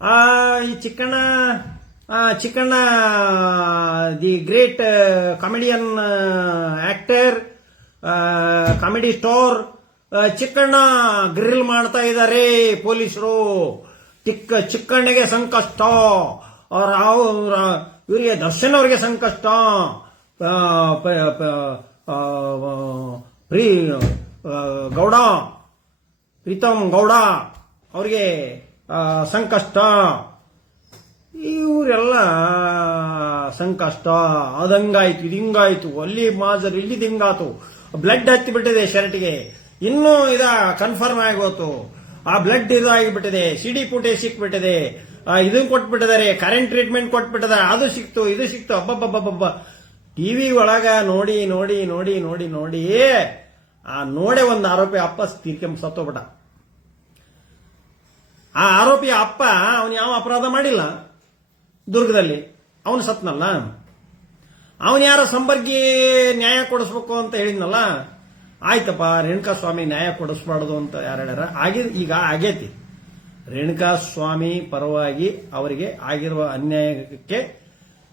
ಈ Chikkanna Chikkanna, the great comedian actor comedy store Chikkanna grill ಮಾಡ್ತಾ ಇದ್ದಾರೆ ಪೊಲೀಸರು. ಚಿಕ್ಕ, ಚಿಕ್ಕಣ್ಣಗೆ ಸಂಕಷ್ಟ. ಅವ್ರ ಇವರಿಗೆ ದರ್ಶನ್ ಅವರಿಗೆ ಸಂಕಷ್ಟ. ಪ್ರೀ ಗೌಡ, ಪ್ರೀತಮ್ ಗೌಡ ಅವರಿಗೆ ಸಂಕಷ್ಟ. ಇವರೆಲ್ಲ, ಸಂಕಷ್ಟ. ಅದಂಗಾಯ್ತು, ಇದಿಂಗಾಯ್ತು. ಅಲ್ಲಿ ಮಾಜರ್, ಇಲ್ಲಿ ದಿಂಗಾತು. ಬ್ಲಡ್ ಹತ್ತಿ ಬಿಟ್ಟಿದೆ ಶರ್ಟ್ಗೆ. ಇನ್ನೂ ಇದ ಕನ್ಫರ್ಮ್ ಆಗೋತು ಆ ಬ್ಲಡ್ ಇದಾಗಿಬಿಟ್ಟಿದೆ. ಸಿಡಿ ಪುಟೆ ಸಿಕ್ಬಿಟ್ಟಿದೆ. ಇದನ್ ಕೊಟ್ಬಿಟ್ಟಿದ್ದಾರೆ. Current treatment ಕೊಟ್ಬಿಟ್ಟಿದ್ದಾರೆ. ಅದು ಸಿಕ್ತು, ಇದು ಸಿಕ್ತು. ಅಬ್ಬಬ್ಬಬ್ಬಬ್ಬ ಟಿವಿ ಒಳಗ ನೋಡಿ ನೋಡಿ ನೋಡಿ ನೋಡಿ ನೋಡಿ, ಆ, ನೋಡೆ ಒಂದು ಆರೋಪಿ ಅಪ್ಪ ತೀರ್ಕೆಂಬ ಸತ್ತೋಗ್ಬಿಟ್ಟ. ಆ ಆರೋಪಿಯ ಅಪ್ಪ, ಅವನು ಯಾವ ಅಪರಾಧ ಮಾಡಿಲ್ಲ. ದುರ್ಗದಲ್ಲಿ. ಅವನು ಸತ್ನಲ್ಲ. ಅವನು ಯಾರ ಸಂಬರ್ಗಿ ನ್ಯಾಯ ಕೊಡಿಸ್ಬೇಕು ಅಂತ ಹೇಳಿದ್ನಲ್ಲ? ಆಯ್ತಪ್ಪ ರೇಣುಕಾ ಸ್ವಾಮಿ ನ್ಯಾಯ ಕೊಡಿಸ್ಬಾರ್ದು ಅಂತ ಯಾರು ಹೇಳ್ಯಾರ ಆಗಿ, ಈಗ ಆಗೇತಿ. ರೇಣುಕಾ ಸ್ವಾಮಿ ಪರವಾಗಿ ಅವರಿಗೆ ಆಗಿರುವ ಅನ್ಯಾಯಕ್ಕೆ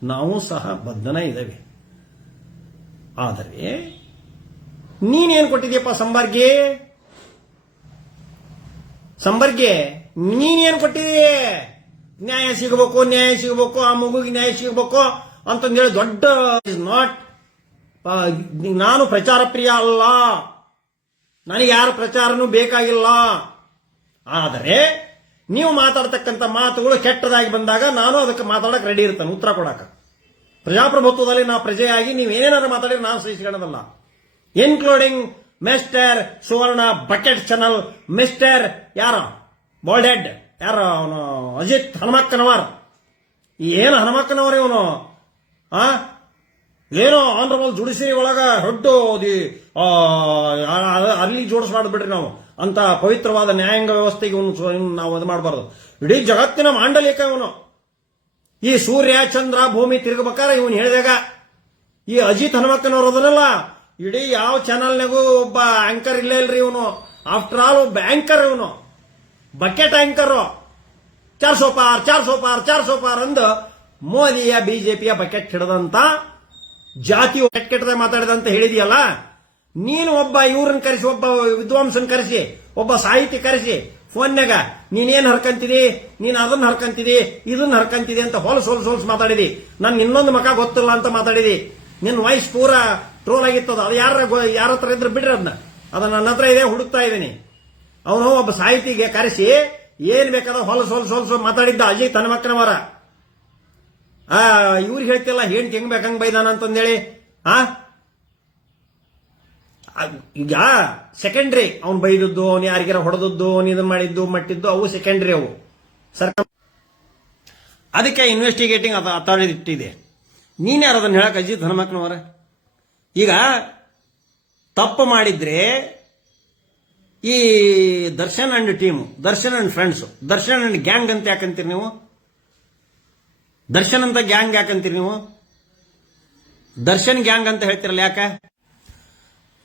ನಾವು ಸಹ ಬದ್ಧನ ಇದ್ದೇವೆ. ಆದರೆ, ನೀನೇನು ಕೊಟ್ಟಿದ್ಯಪ್ಪ ಸಂಬರ್ಗೆ ಸಂಬರ್ಗೆ ನೀನೇನ್ ಕೊಟ್ಟಿದೀ ನ್ಯಾಯ ಸಿಗಬೇಕು ನ್ಯಾಯ ಸಿಗಬೇಕು, ಆ ಮಗುಗೆ ನ್ಯಾಯ ಸಿಗಬೇಕು ಅಂತಂದೇಳಿ ದೊಡ್ಡ ಇಸ್ ನಾಟ್ ನಾನು ಪ್ರಚಾರ ಪ್ರಿಯ ಅಲ್ಲ. ನನಗೆ ಯಾರ ಪ್ರಚಾರನೂ ಬೇಕಾಗಿಲ್ಲ. ಆದರೆ, ನೀವು ಮಾತಾಡ್ತಕ್ಕಂಥ ಮಾತುಗಳು ಕೆಟ್ಟದಾಗಿ ಬಂದಾಗ ನಾನು ಅದಕ್ಕೆ ಮಾತಾಡಕ್ಕೆ ರೆಡಿ ಇರ್ತೇನೆ, ಉತ್ತರ ಕೊಡಕ ಪ್ರಜಾಪ್ರಭುತ್ವದಲ್ಲಿ ನಾವು ಪ್ರಜೆಯಾಗಿ, ನೀವು ಏನೇನಾದ್ರು ಮಾತಾಡಿದ್ರೆ ನಾನು ಸಹಿಸಿಕೊಳ್ಳೋದಲ್ಲ. Including mister Suvarna bucket channel mister ಯಾರ? Bold head. ಯಾರ ಅವನು? ಅಜಿತ್ ಹನುಮಕ್ಕನವರ್. ಏನು ಹನುಮಕ್ಕನವರ್ ಇವನು ಆ? ಏನೋ ಆನರಬಲ್ ಜುಡಿಷರಿ ಒಳಗ ದೊಡ್ಡ ದಿ ಅಲ್ಲಿ ಜೋಡಿಸ್ಮಾಡ್ಬಿಡ್ರಿ ನಾವು. ಅಂತ ಪವಿತ್ರವಾದ ನ್ಯಾಯಾಂಗ ವ್ಯವಸ್ಥೆಗೆ ಇವನು ನಾವು ಅದು ಮಾಡಬಾರ್ದು. ಇಡೀ ಜಗತ್ತಿನ ಮಾಂಡಲಿಕ ಇವನು. ಈ ಸೂರ್ಯ, ಚಂದ್ರ, ಭೂಮಿ ತಿರುಗಬೇಕಾದ್ರೆ ಇವನು ಹೇಳಿದಾಗ, ಈ ಅಜಿತ್ ಹನುಮಕ್ಕನವರು ಅದನ್ನಲ್ಲ, ಇಡೀ ಯಾವ ಚಾನಲ್ನಾಗೂ ಒಬ್ಬ ಆಂಕರ್ ಇಲ್ಲೇ ಇಲ್ರಿ ಇವನು. ಆಫ್ಟರ್ ಆಲ್ ಒಬ್ಬ ಆಂಕರ್ ಇವನು. Bucket anchor. ಚಾರ್ ಸೋ ಪಾರ್ ಚಾರ್ ಸೋ ಪಾರ್ ಚಾರ್ ಸೋ ಪಾರ್ ಅಂದು ಮೋದಿಯ ಬಿಜೆಪಿಯ ಬಕೆಟ್ ಹಿಡದಂತ ಜಾತಿ ಕೆಟ್ಟ ಮಾತಾಡಿದ ಮಾತಾಡಿದಂತ ಹೇಳಿದೆಯಲ್ಲ? ನೀನು ಒಬ್ಬ ಇವ್ರನ್ನ ಕರೆಸಿ, ಒಬ್ಬ ವಿದ್ವಾಂಸನ್ ಕರೆಸಿ, ಒಬ್ಬ ಸಾಹಿತಿ ಕರೆಸಿ ಫೋನ್ನಾಗ ನೀನೇನ್ ಹರ್ಕಂತಿದಿ, ನೀನ್ ಅದನ್ನ ಹರ್ಕಂತಿದಿ, ಇದನ್ನ ಹರ್ಕಂತಿದಿ ಅಂತ ಹೊಲಸ್ ಹೊಲಸ್ ಹೊಲಸ್ ಮಾತಾಡಿದಿ. ನನ್ ಇನ್ನೊಂದು ಮಕ ಗೊತ್ತಿಲ್ಲ ಅಂತ ಮಾತಾಡಿದಿ. ನಿನ್ ವಾಯ್ಸ್ ಪೂರಾ ಟ್ರೋಲ್ ಆಗಿತ್ತದ. ಅದು ಯಾರ ಯಾರ ಹತ್ರ ಇದ್ರೆ ಬಿಡ್ರಿ ಅದನ್ನ ಅದು ನನ್ನ ಹತ್ರ ಇದೆ, ಹುಡುಕ್ತಾ ಇದ್ದೀನಿ. ಅವನು ಒಬ್ಬ ಸಾಹಿತಿಗೆ ಕರೆಸಿ, ಏನ್ ಬೇಕಾದ ಹೊಲಸು ಹೊಲಸು ಹೊಲಸು ಮಾತಾಡಿದ್ದ ಅಜಯ್ ತನ್ನ ಮಕ್ಕನವರ. ಆ, ಇವ್ರು ಹೇಳ್ತಿಲ್ಲ ಹೆಣ್ ಹೆಂಗ್ ಬೇಕಂಗ್ ಬೈದಾನ ಅಂತಂದೇಳಿ. ಆ? ಈಗ ಸೆಕೆಂಡ್ರಿ ಅವ್ನು ಬೈದದ್ದು, ಅವ್ನು ಯಾರಿಗಾರ ಹೊಡೆದದ್ದು, ಅವ್ನು ಇದನ್ನ ಮಾಡಿದ್ದು, ಮಟ್ಟಿದ್ದು, ಅವು ಸೆಕೆಂಡ್ರಿ ಅವು. ಸರ್ಕಾರ ಅದಕ್ಕೆ ಇನ್ವೆಸ್ಟಿಗೇಟಿಂಗ್ ಅಥಾರಿಟಿ ಇಟ್ಟಿದೆ. ನೀನ್ ಯಾರು ಅದನ್ನ ಹೇಳಕ್ ಅಜಿತ್ ಧನಮಕ್ಕನವರ ಈಗ ತಪ್ಪು ಮಾಡಿದ್ರೆ ಈ Darshan and team, Darshan and friends Darshan and gang ಅಂತ ಯಾಕಂತೀರಿ ನೀವು? ದರ್ಶನ್ ಅಂತ ಗ್ಯಾಂಗ್ ಯಾಕಂತೀರಿ ನೀವು? ದರ್ಶನ್ ಗ್ಯಾಂಗ್ ಅಂತ ಹೇಳ್ತಿರಲ್ಲ ಯಾಕೆ?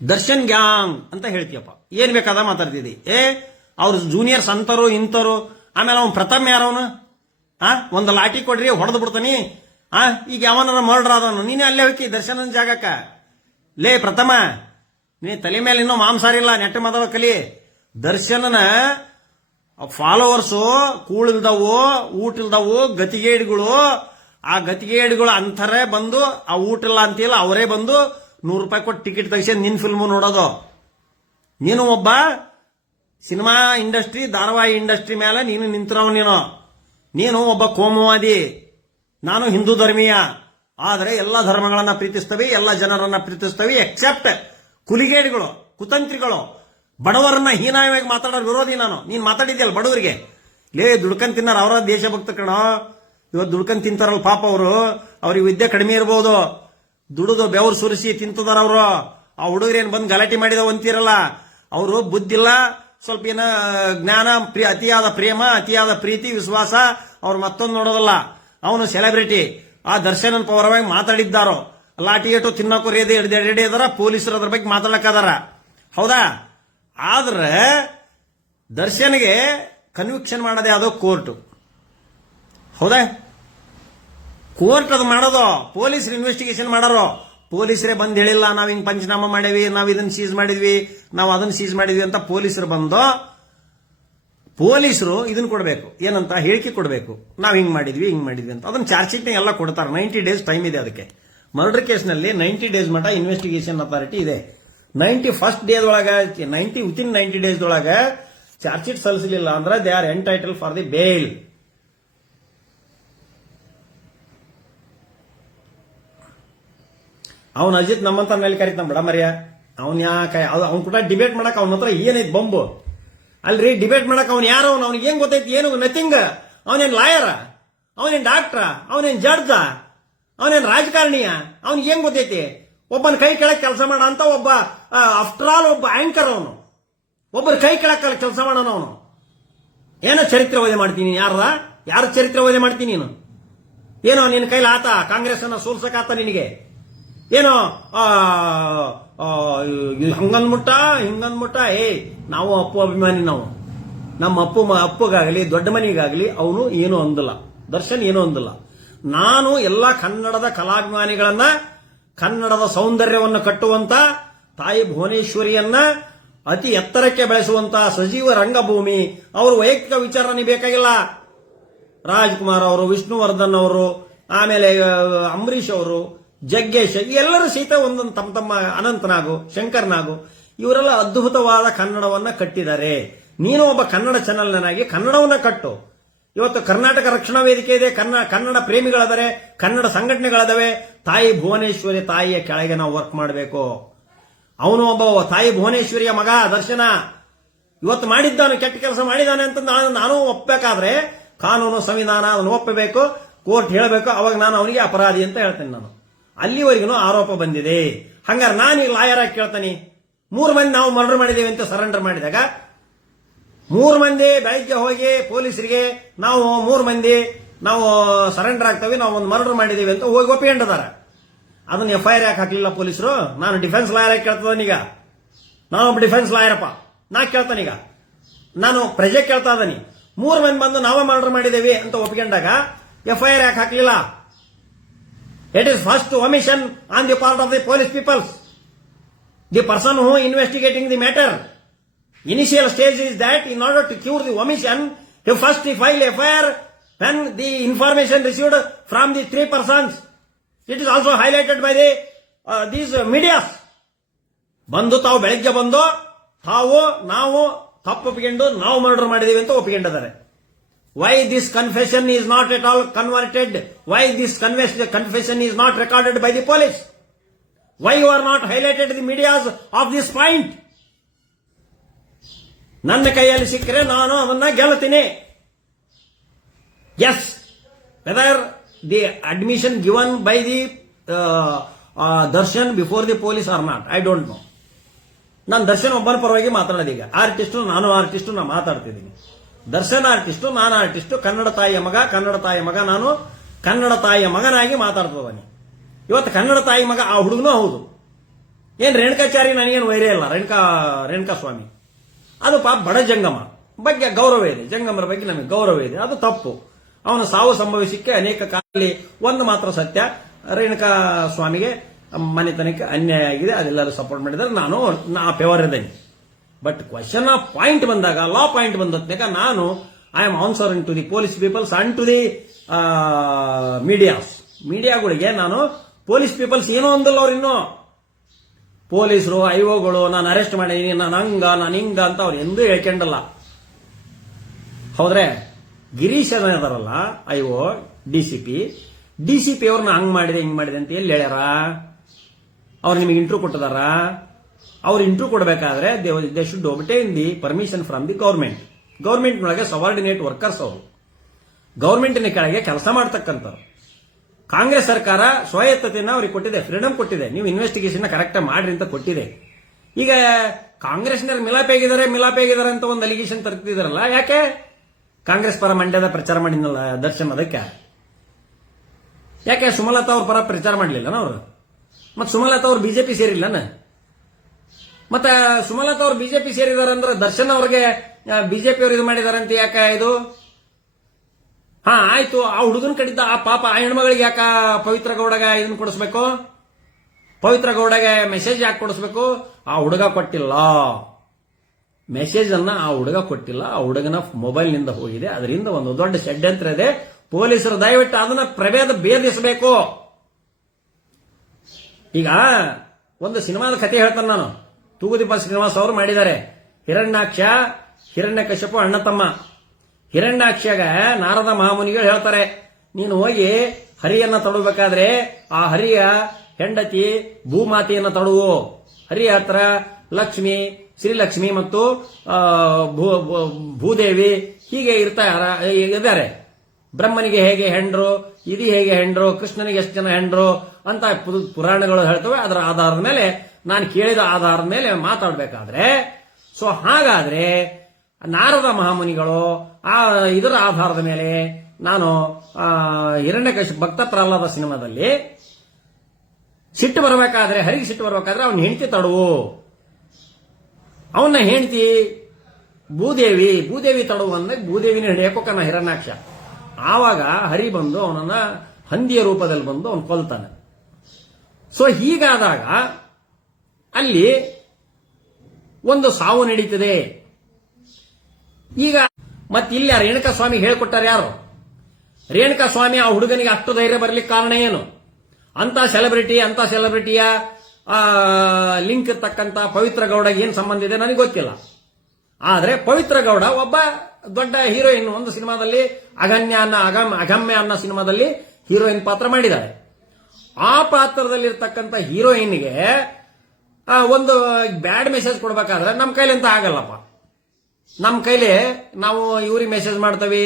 ದರ್ಶನ್ ಗ್ಯಾಂಗ್ ಅಂತ ಹೇಳ್ತೀಯಪ್ಪ. ಏನ್ ಬೇಕಾದ ಮಾತಾಡ್ತಿದ್ದಿ? ಏ, ಅವ್ರ ಜೂನಿಯರ್ಸ್ ಅಂತರು ಇಂತರು ಆಮೇಲೆ ಅವ್ನು ಪ್ರಥಮ್ ಯಾರವನು? ಆ, ಒಂದು ಲಾಠಿ ಕೊಡ್ರಿ, ಹೊಡೆದು ಬಿಡ್ತಾನಿ. ಆ, ಈಗ ಯಾವನಾರ ಮರ್ಡರ್ ಆದವನು, ನೀನೇ ಅಲ್ಲೇ ಹೋಗಿ ದರ್ಶನ ಜಾಗಕ್ಕ. ಲೇ ಪ್ರಥಮ. ನೀ ತಲೆ ಮೇಲೆ ಇನ್ನೂ ಮಾಂಸಾರಿಲ್ಲ ನೆಟ್ಟ ಮದವ ಕಲಿ. ದರ್ಶನನ ಫಾಲೋವರ್ಸು ಕೂಳಿಲ್ದವು ಊಟಿಲ್ದವು ಗತಿಗೇಡಿಗಳು ಆ ಗತಿಗೇಡಿಗಳು ಅಂಥರೇ ಬಂದು, ಆ ಊಟ ಇಲ್ಲ ಅಂತಿಲ್ಲ, ಅವರೇ ಬಂದು ನೂರು ರೂಪಾಯಿ ಕೊಟ್ಟು ಟಿಕೆಟ್ ತೆಗಿಸಿ ನಿನ್ ಫಿಲ್ಮು ನೋಡೋದು. ನೀನು ಒಬ್ಬ ಸಿನಿಮಾ ಇಂಡಸ್ಟ್ರಿ ಧಾರಾವಾಹಿ ಇಂಡಸ್ಟ್ರಿ ಮೇಲೆ ನೀನು ನಿಂತಿರೋ ನೀನು. ನೀನು ಒಬ್ಬ ಕೋಮುವಾದಿ. ನಾನು ಹಿಂದೂ ಧರ್ಮೀಯ. ಆದರೆ ಎಲ್ಲ ಧರ್ಮಗಳನ್ನು ಪ್ರೀತಿಸ್ತವೆ, ಎಲ್ಲ ಜನರನ್ನ ಪ್ರೀತಿಸ್ತವೆ ಎಕ್ಸೆಪ್ಟ್ ಕುಲಿಗೇಡಿಗಳು, ಕುತಂತ್ರಿಗಳು, ಬಡವರನ್ನ ಹೀನಾಯವಾಗಿ ಮಾತಾಡೋ ವಿರೋಧಿ ನಾನು. ನೀನು ಮಾತಾಡಿದ್ಯಲ್ಲ ಬಡವರಿಗೆ? ಲೇ, ದುಡ್ಕನ್ ತಿನ್ನಾರ ಅವರ ದೇಶಭಕ್ತ ಕಣ. ಇವತ್ತು ದುಡ್ಕನ್ ತಿಂತಾರಲ್ಲ ಪಾಪ ಅವರು. ಅವ್ರಿಗೆ ವಿದ್ಯೆ ಕಡಿಮೆ ಇರ್ಬೋದು. ದುಡಿದು ಬೆವರು ಸುರಿಸಿ ತಿಂತದಾರ ಅವರು. ಆ ಹುಡುಗರೇನ್ ಬಂದು ಗಲಾಟೆ ಮಾಡಿದವು ಅಂತೀರಲ್ಲ? ಅವರು ಬುದ್ಧಿಲ್ಲ ಸ್ವಲ್ಪ ಏನ ಜ್ಞಾನ ಅತಿಯಾದ ಪ್ರೇಮ, ಅತಿಯಾದ ಪ್ರೀತಿ, ವಿಶ್ವಾಸ, ಅವ್ರು ಮತ್ತೊಂದು ನೋಡೋದಲ್ಲ. ಅವನು ಸೆಲೆಬ್ರಿಟಿ ಆ ದರ್ಶನನ್ ಪವರವಾಗಿ ಮಾತಾಡಿದ್ದಾರೋ. ಲಾಠಿ ಏಟು ತಿನ್ನೋಕು ರೆಡಿ ರೆಡಿ ಅದಾರ, ಪೊಲೀಸರು ಅದ್ರ ಬಗ್ಗೆ ಮಾತಾಡಕ್ಕದಾರ ಹೌದಾ? ಆದ್ರೆ ದರ್ಶನ್ಗೆ ಕನ್ವಿಕ್ಷನ್ ಮಾಡೋದೇ ಅದು ಕೋರ್ಟು ಹೌದಾ? ಕೋರ್ಟ್ ಅದು ಮಾಡೋದು, ಪೊಲೀಸರು ಇನ್ವೆಸ್ಟಿಗೇಷನ್ ಮಾಡೋರು. ಪೊಲೀಸರೇ ಬಂದು ಹೇಳಿಲ್ಲ, ನಾವು ಹಿಂಗೆ ಪಂಚನಾಮ ಮಾಡೇವಿ, ನಾವು ಇದನ್ನ ಸೀಸ್ ಮಾಡಿದ್ವಿ, ನಾವು ಅದನ್ನ ಸೀಸ್ ಮಾಡಿದ್ವಿ ಅಂತ ಪೊಲೀಸರು ಬಂದು, ಪೊಲೀಸರು ಇದನ್ನ ಕೊಡಬೇಕು. ಏನಂತ ಹೇಳಿಕೆ ಕೊಡಬೇಕು. ನಾವು ಹಿಂಗೆ ಮಾಡಿದ್ವಿ ಹಿಂಗೆ ಮಾಡಿದ್ವಿ ಅಂತ. ಅದನ್ನ ಚಾರ್ಜ್ ಶೀಟ್ನ ಎಲ್ಲ ಕೊಡ್ತಾರೆ. ನೈಂಟಿ ಡೇಸ್ ಟೈಮ್ ಇದೆ ಅದಕ್ಕೆ. ಮರ್ಡರ್ ಕೇಸ್ನಲ್ಲಿ ನೈಂಟಿ ಡೇಸ್ ಮಟ್ಟ ಇನ್ವೆಸ್ಟಿಗೇಷನ್ ಅಥಾರಿಟಿ ಇದೆ. ನೈಂಟಿ ಫಸ್ಟ್ ಡೇಸ್ ಒಳಗ ನೈಂಟಿ ವಿತಿನ್ ನೈಂಟಿ ಡೇಸ್ ಒಳಗ ಚಾರ್ಜ್ ಶೀಟ್ ಸಲ್ಲಿಸಲಿಲ್ಲ ಅಂದ್ರೆ they are entitle for the bail ಅವನ್ ಅಜಿತ್ ನಮ್ಮಂತ ಮೇಲೆ ಕರೀತಾನ ಬಡ ಮರ್ಯ. ಅವನ್ ಯಾಕೆ ಅವ್ನ ಕೂಡ ಡಿಬೇಟ್ ಮಾಡಕ್ ಅವನ ಹತ್ರ ಏನೈತ್ ಬಂಬು? ಅಲ್ರಿ ಡಿಬೇಟ್ ಮಾಡಕ್ ಅವ್ನು ಯಾರು? ಅವ್ನು ಅವ್ನಿಗೆ ಏನ್ ಗೊತ್ತೈತಿ? ಏನು? ನಥಿಂಗ್ ಅವನೇನ್ ಲಾಯರ ಅವನೇನ್ ಡಾಕ್ಟ್ರ ಅವನೇನ್ ಜಡ್ಜ ಅವನೇನ್ ರಾಜಕಾರಣಿಯ? ಅವನಿಗೆ ಏನ್ ಗೊತ್ತೈತಿ? ಒಬ್ಬನ ಕೈ ಕೆಳಗೆ ಕೆಲಸ ಮಾಡ ಅಂತ ಒಬ್ಬ ಆಫ್ಟರ್ ಆಲ್ ಒಬ್ಬ ಆಂಕರ್ ಅವನು. ಒಬ್ಬರ ಕೈ ಕೆಳಕ್ಕೆ ಕೆಲಸ ಮಾಡೋಣ ಅವನು. ಏನೋ ಚರಿತ್ರೆ ಓದೆ ಮಾಡ್ತೀನಿ ಯಾರ ಯಾರ ಚರಿತ್ರೆ ಓದೆ ಮಾಡ್ತೀನಿ ನೀನು? ಏನೋ ನಿನ್ನ ಕೈಲಿ ಆತ ಕಾಂಗ್ರೆಸ್ ಅನ್ನ ಸೋಲ್ಸಕ್ಕಾತ ನಿನಗೆ? ಏನೋ ಆ, ಮುಟ್ಟ ಇದ್ ಮುಟ್ಟ ಹಿಂಗಂದ್ಬಿಟ್ಟ ಏ ನಾವು ಅಪ್ಪು ಅಭಿಮಾನಿ ನಾವು. ನಮ್ಮ ಅಪ್ಪು ಅಪ್ಪಗಾಗಲಿ ದೊಡ್ಡ ಮನಿಗಾಗಲಿ ಅವನು ಏನು ಅಂದಲ್ಲ. ದರ್ಶನ್ ಏನು ಅಂದಿಲ್ಲ. ನಾನು ಎಲ್ಲ ಕನ್ನಡದ ಕಲಾಭಿಮಾನಿಗಳನ್ನ, ಕನ್ನಡದ ಸೌಂದರ್ಯವನ್ನು ಕಟ್ಟುವಂತ ತಾಯಿ ಭುವನೇಶ್ವರಿಯನ್ನ ಅತಿ ಎತ್ತರಕ್ಕೆ ಬೆಳೆಸುವಂತ ಸಜೀವ ರಂಗಭೂಮಿ, ಅವರು ವೈಯಕ್ತಿಕ ವಿಚಾರ ನನಗೆ ಬೇಕಾಗಿಲ್ಲ. ರಾಜ್ಕುಮಾರ್ ಅವರು, ವಿಷ್ಣುವರ್ಧನ್ ಅವರು, ಆಮೇಲೆ ಅಂಬರೀಷ್ ಅವರು, ಜಗ್ಗೇಶ್, ಎಲ್ಲರೂ ಸಹಿತ ಒಂದೊಂದು ತಮ್ಮ ತಮ್ಮ ಅನಂತನಾಗು, ಶಂಕರ್ನಾಗು, ಇವರೆಲ್ಲ ಅದ್ಭುತವಾದ ಕನ್ನಡವನ್ನ ಕಟ್ಟಿದ್ದಾರೆ. ನೀನು ಒಬ್ಬ ಕನ್ನಡ ಚಾನೆಲ್ನಾಗಿ ಕನ್ನಡವನ್ನ ಕಟ್ಟು. ಇವತ್ತು ಕರ್ನಾಟಕ ರಕ್ಷಣಾ ವೇದಿಕೆ ಇದೆ. ಕನ್ನಡ ಕನ್ನಡ ಪ್ರೇಮಿಗಳದರೆ ಕನ್ನಡ ಸಂಘಟನೆಗಳದವೆ, ತಾಯಿ ಭುವನೇಶ್ವರಿ ತಾಯಿಯ ಕೆಳಗೆ ನಾವು ವರ್ಕ್ ಮಾಡಬೇಕು. ಅವನು ಒಬ್ಬ ತಾಯಿ ಭುವನೇಶ್ವರಿಯ ಮಗ, ದರ್ಶನ. ಇವತ್ತು ಮಾಡಿದ್ದಾನೆ ಕೆಟ್ಟ ಕೆಲಸ ಮಾಡಿದ್ದಾನೆ ಅಂತ ನಾನು ನಾನು ಒಪ್ಪಬೇಕಾದ್ರೆ ಕಾನೂನು ಸಂವಿಧಾನ ಅದನ್ನು ಒಪ್ಪಬೇಕು, ಕೋರ್ಟ್ ಹೇಳಬೇಕು, ಅವಾಗ ನಾನು ಅವನಿಗೆ ಅಪರಾಧಿ ಅಂತ ಹೇಳ್ತೇನೆ ನಾನು. ಅಲ್ಲಿವರೆಗೂ ಆರೋಪ ಬಂದಿದೆ. ಹಂಗಾರೆ ನಾನು ಈಗ ಲಾಯರ್ ಆಗಿ ಕೇಳ್ತಾನೆ. ಮೂರು ಮಂದಿ ನಾವು ಮರ್ಡರ್ ಮಾಡಿದ್ದೇವೆ ಅಂತ ಸರೆಂಡರ್ ಮಾಡಿದಾಗ ಮೂರು ಮಂದಿ ಬೆಳಗ್ಗೆ ಹೋಗಿ ಪೊಲೀಸರಿಗೆ, ನಾವು ಮೂರು ಮಂದಿ, ನಾವು ಸರೆಂಡರ್ ಆಗ್ತೇವೆ, ನಾವು ಒಂದು ಮರ್ಡರ್ ಮಾಡಿದೀವಿ ಅಂತ ಹೋಗಿ ಒಪ್ಪಿಕೊಂಡಿದ್ದಾರೆ. ಅದನ್ನ ಎಫ್ ಐ ಆರ್ ಯಾಕೆ ಹಾಕಲಿಲ್ಲ ಪೊಲೀಸರು? ನಾನು ಡಿಫೆನ್ಸ್ ಲಾಯರ್ ಆಗಿ ಕೇಳ್ತದನೀಗ ನಾನೊಬ್ಬ ಡಿಫೆನ್ಸ್ ಲಾಯರಪ್ಪ ನಾ ಕೇಳ್ತಾನೀಗ ನಾನು ಪ್ರಜೆ ಕೇಳ್ತಾ ಇದ್ದೀನಿ. ಮೂರು ಮಂದಿ ಬಂದು ನಾವೇ ಮರ್ಡರ್ ಮಾಡಿದ್ದೇವೆ ಅಂತ ಒಪ್ಕೊಂಡಾಗ ಎಫ್ ಐ ಆರ್ ಯಾಕೆ ಹಾಕಲಿಲ್ಲ? It is first omission on the part of the police peoples the person who investigating the matter Initial stage is that in order to cure the omission, he first he file FIR when the information received from the three persons. It is also highlighted by the uh, these uh, medias. ಬಂದು ತಾವು ಬೆಳಗ್ಗೆ ಬಂದು ತಾವು ನಾವು ತಪ್ಪು ಒಪ್ಪಿಕೊಂಡು ನಾವು murder ಮಾಡಿದೀವಿ ಅಂತ ಒಪ್ಪಿಕೊಂಡಿದ್ದಾರೆ why this confession is not at all converted why this confession is not recorded by the police why you are not highlighted the medias of this point ನನ್ನ ಕೈಯಲ್ಲಿ ಸಿಕ್ಕರೆ ನಾನು ಅವನ್ನ ಗೆಲ್ತೀನಿ as whether the admission given by the Darshan before the police are not I don't know ನಾನು ದರ್ಶನ್ ಒಬ್ಬನ ಪರವಾಗಿ ಮಾತಾಡೋದೀಗ artist ನಾನು artist ನಾನು ಮಾತಾಡ್ತಿದ್ದೀನಿ. ದರ್ಶನ್ ಆರ್ಟಿಸ್ಟ್ ನಾನು ಆರ್ಟಿಸ್ಟ್ ಕನ್ನಡ ತಾಯಿಯ ಮಗ, ಕನ್ನಡ ತಾಯಿಯ ಮಗ, ನಾನು ಕನ್ನಡ ತಾಯಿಯ ಮಗನಾಗಿ ಮಾತಾಡ್ತಿದ್ದಾನೆ. ಇವತ್ತು ಕನ್ನಡ ತಾಯಿ ಮಗ ಆ ಹುಡುಗನೂ ಹೌದು. ಏನ್ ರೇಣುಕಾಚಾರಿ ನನಗೇನು ವೈರೇ ಇಲ್ಲ. ರೇಣುಕಾ ರೇಣುಕಾ ಸ್ವಾಮಿ. ಅದು ಪಾಪ ಬಡ ಜಂಗಮ. ಬಗ್ಗೆ ಗೌರವ ಇದೆ. ಜಂಗಮರ ಬಗ್ಗೆ ನಮಗೆ ಗೌರವ ಇದೆ. ಅದು ತಪ್ಪು. ಅವನ ಸಾವು ಸಂಭವಿಸಿಕ್ಕೆ ಅನೇಕ ಕಾಲದಲ್ಲಿ ಒಂದು ಮಾತ್ರ ಸತ್ಯ. ರೇಣುಕಾ ಸ್ವಾಮಿಗೆ ಮನೆತನಕ್ಕೆ ಅನ್ಯಾಯ ಆಗಿದೆ. ಅದೆಲ್ಲರೂ ಸಪೋರ್ಟ್ ಮಾಡಿದರೆ ನಾನು ನಾ ಫೇವರ್ ಇದ್ದೇನೆ. ಬಟ್ ಕ್ವಶನ್ ಆಫ್ ಪಾಯಿಂಟ್ ಬಂದಾಗ ಲಾ ಪಾಯಿಂಟ್ ಬಂದಾಗ ನಾನು I am answering to the police peoples and to the medias ಮೀಡಿಯಾಗಳಿಗೆ ನಾನು ಪೊಲೀಸ್ ಪೀಪಲ್ಸ್ ಏನೋ ಅಂದಲ್ಲ ಅವ್ರು ಇನ್ನೂ. ಪೊಲೀಸರು ಐಒಗಳು ನಾನು ಅರೆಸ್ಟ್ ಮಾಡಿದೀನಿ ನಾನು ಹಂಗ, ನಾನು ಹಿಂಗ ಅಂತ ಅವ್ರು ಎಂದೂ ಹೇಳ್ಕೊಂಡಲ್ಲ. ಹೌದ್ರೆ? ಗಿರೀಶ್ ಇದಾರಲ್ಲ IO D C P. D C P ಅವ್ರನ್ನ ಹಂಗ್ ಮಾಡಿದೆ, ಹಿಂಗ್ ಮಾಡಿದೆ ಅಂತ ಎಲ್ಲಿ ಹೇಳ್ಯಾರ? ಅವ್ರು ನಿಮಗೆ ಇಂಟ್ರ್ಯೂ ಕೊಟ್ಟದಾರ? ಅವ್ರು ಇಂಟ್ರ್ಯೂ ಕೊಡಬೇಕಾದ್ರೆ they should obtain the permission from the government government ಒಳಗೆ ಸಬಾರ್ಡಿನೇಟ್ ವರ್ಕರ್ಸ್ ಅವರು. ಗೌರ್ಮೆಂಟಿನ ಕೆಳಗೆ ಕೆಲಸ ಮಾಡ್ತಕ್ಕಂಥವ್ರು. ಕಾಂಗ್ರೆಸ್ ಸರ್ಕಾರ ಸ್ವಾಯತ್ತತೆಯನ್ನು ಅವ್ರಿಗೆ ಕೊಟ್ಟಿದೆ ಫ್ರೀಡಮ್ ಕೊಟ್ಟಿದೆ. ನೀವು ಇನ್ವೆಸ್ಟಿಗೇಷನ್ ಕರೆಕ್ಟ್ ಮಾಡ್ರಿ ಅಂತ ಕೊಟ್ಟಿದೆ. ಈಗ ಕಾಂಗ್ರೆಸ್ನವ್ರು ಮಿಲಾಪೆ ಆಗಿದ್ದಾರೆ ಮಿಲಾಪಿ ಆಗಿದ್ದಾರೆ ಅಂತ ಒಂದು ಅಲಿಗೇಷನ್ ತರ್ತಿದಾರಲ್ಲ ಯಾಕೆ? ಕಾಂಗ್ರೆಸ್ ಪರ ಮಂಡ್ಯದ ಪ್ರಚಾರ ಮಾಡಿದ್ನಲ್ಲ ದರ್ಶನ್ ಅದಕ್ಕೆ? ಯಾಕೆ ಸುಮಲತಾ ಅವ್ರ ಪರ ಪ್ರಚಾರ ಮಾಡಲಿಲ್ಲ ಅವರು? ಮತ್ತೆ ಸುಮಲತಾ ಅವ್ರು ಬಿಜೆಪಿ ಸೇರಿಲ್ಲನ? ಮತ್ತೆ ಸುಮಲತಾ ಅವ್ರು ಬಿಜೆಪಿ ಸೇರಿದಾರೆ ಅಂದ್ರೆ ದರ್ಶನ್ ಅವ್ರಿಗೆ ಬಿಜೆಪಿ ಅವ್ರು ಇದು ಮಾಡಿದಾರೆ ಅಂತ ಯಾಕೆ ಇದು? ಹಾ, ಆಯ್ತು. ಆ ಹುಡುಗನ ಕಡಿದ್ದ ಆ ಪಾಪ ಆ ಹೆಣ್ಮಗಳಿಗೆ ಯಾಕ ಪವಿತ್ರ ಗೌಡಗ ಇದನ್ನ ಕೊಡಿಸ್ಬೇಕು? ಪವಿತ್ರ ಗೌಡಗೆ ಮೆಸೇಜ್ ಯಾಕೆ ಕೊಡಿಸ್ಬೇಕು? ಆ ಹುಡುಗ ಕೊಟ್ಟಿಲ್ಲ. ಮೆಸೇಜ್ ಅನ್ನ ಆ ಹುಡುಗ ಕೊಟ್ಟಿಲ್ಲ. ಆ ಹುಡುಗನ ಮೊಬೈಲ್ನಿಂದ ಹೋಗಿದೆ. ಅದರಿಂದ ಒಂದು ದೊಡ್ಡ ಷಡ್ಯಂತ್ರ ಇದೆ. ಪೊಲೀಸರು ದಯವಿಟ್ಟು ಅದನ್ನ ಪ್ರಭೇದ ಭೇದಿಸಬೇಕು. ಈಗ ಒಂದು ಸಿನಿಮಾದ ಕಥೆ ಹೇಳ್ತಾನೆ ನಾನು. ತೂಗುದೀಪ ಶ್ರೀನಿವಾಸ್ ಅವರು ಮಾಡಿದ್ದಾರೆ. ಹಿರಣ್ಯಾಕ್ಷ, ಹಿರಣ್ಯಕಶ್ಯಪು ಅಣ್ಣ ತಮ್ಮ ಹಿರಣ್ಯಾಕ್ಷಗ ನಾರದ ಮಹಾಮುನಿಗಳು ಹೇಳ್ತಾರೆ, ನೀನು ಹೋಗಿ ಹರಿಯನ್ನ ತಡಬೇಕಾದ್ರೆ ಆ ಹರಿಯ ಹೆಂಡತಿ ಭೂಮಾತೆಯನ್ನ ತಡುವು. ಹರಿಯ ಹತ್ರ ಲಕ್ಷ್ಮಿ, ಶ್ರೀಲಕ್ಷ್ಮಿ ಮತ್ತು ಭೂದೇವಿ ಹೀಗೆ ಇರ್ತಾರ ಇದ್ದಾರೆ. ಬ್ರಹ್ಮನಿಗೆ ಹೇಗೆ ಹೆಂಡ್ರು, ಇದು ಹೇಗೆ ಹೆಂಡ್ರು, ಕೃಷ್ಣನಿಗೆ ಎಷ್ಟು ಜನ ಹೆಂಡ್ರು ಅಂತ ಪುರಾಣಗಳು ಹೇಳ್ತವೆ. ಅದರ ಆಧಾರದ ಮೇಲೆ, ನಾನು ಕೇಳಿದ ಆಧಾರದ ಮೇಲೆ ಮಾತಾಡಬೇಕಾದ್ರೆ, ಸೊ ಹಾಗಾದ್ರೆ ನಾರದ ಮಹಾಮುನಿಗಳು, ಆ ಇದರ ಆಧಾರದ ಮೇಲೆ ನಾನು ಹಿರಣ್ಯಕಶಿ ಭಕ್ತ ಪ್ರಹ್ಲಾದ ಸಿನಿಮಾದಲ್ಲಿ ಸಿಟ್ಟು ಬರಬೇಕಾದ್ರೆ, ಹರಿಗೆ ಸಿಟ್ಟು ಬರಬೇಕಾದ್ರೆ ಅವನ ಹೆಂಡತಿ ತಡವು. ಅವನ ಹೆಂಡತಿ ಭೂದೇವಿ ಭೂದೇವಿ ತಡುವು ಅಂದ್ರೆ ಭೂದೇವಿನ ಹಿಡಿಯಕೋಕನ ಹಿರಣ್ಯಾಕ್ಷ. ಆವಾಗ ಹರಿ ಬಂದು ಅವನನ್ನ ಹಂದಿಯ ರೂಪದಲ್ಲಿ ಬಂದು ಅವನು ಕೊಲ್ತಾನೆ. ಸೊ ಹೀಗಾದಾಗ ಅಲ್ಲಿ ಒಂದು ಸಾವು ನಡೀತದೆ. ಈಗ ಮತ್ತೆ ಇಲ್ಲಿ ರೇಣುಕಾ ಸ್ವಾಮಿ ಹೇಳ್ಕೊಟ್ಟಾರ ಯಾರು? ರೇಣುಕಾ ಸ್ವಾಮಿ ಆ ಹುಡುಗನಿಗೆ ಅಷ್ಟು ಧೈರ್ಯ ಬರ್ಲಿಕ್ಕೆ ಕಾರಣ ಏನು? ಅಂತ ಸೆಲೆಬ್ರಿಟಿ ಅಂತ ಸೆಲೆಬ್ರಿಟಿಯ ಲಿಂಕ್ ಇರ್ತಕ್ಕಂತ ಪವಿತ್ರ ಗೌಡ ಏನ್ ಸಂಬಂಧ ಇದೆ ನನಗೆ ಗೊತ್ತಿಲ್ಲ. ಆದ್ರೆ ಪವಿತ್ರ ಗೌಡ ಒಬ್ಬ ದೊಡ್ಡ ಹೀರೋಯಿನ್ ಒಂದು ಸಿನಿಮಾದಲ್ಲಿ ಅಗನ್ಯ ಅನ್ನ ಅಗಮ್, ಅಗಮ್ಯ ಅನ್ನೋ ಸಿನಿಮಾದಲ್ಲಿ ಹೀರೋಯಿನ್ ಪಾತ್ರ ಮಾಡಿದ್ದಾರೆ ಆ ಪಾತ್ರದಲ್ಲಿರ್ತಕ್ಕಂಥ ಹೀರೋಯಿನ್ಗೆ ಒಂದು ಬ್ಯಾಡ್ ಮೆಸೇಜ್ ಕೊಡ್ಬೇಕಾದ್ರೆ ನಮ್ಮ ಕೈಲಿ ಅಂತ ಆಗಲ್ಲಪ್ಪ. ನಮ್ಮ ಕೈಲಿ ನಾವು ಇವ್ರಿಗೆ ಮೆಸೇಜ್ ಮಾಡ್ತೀವಿ.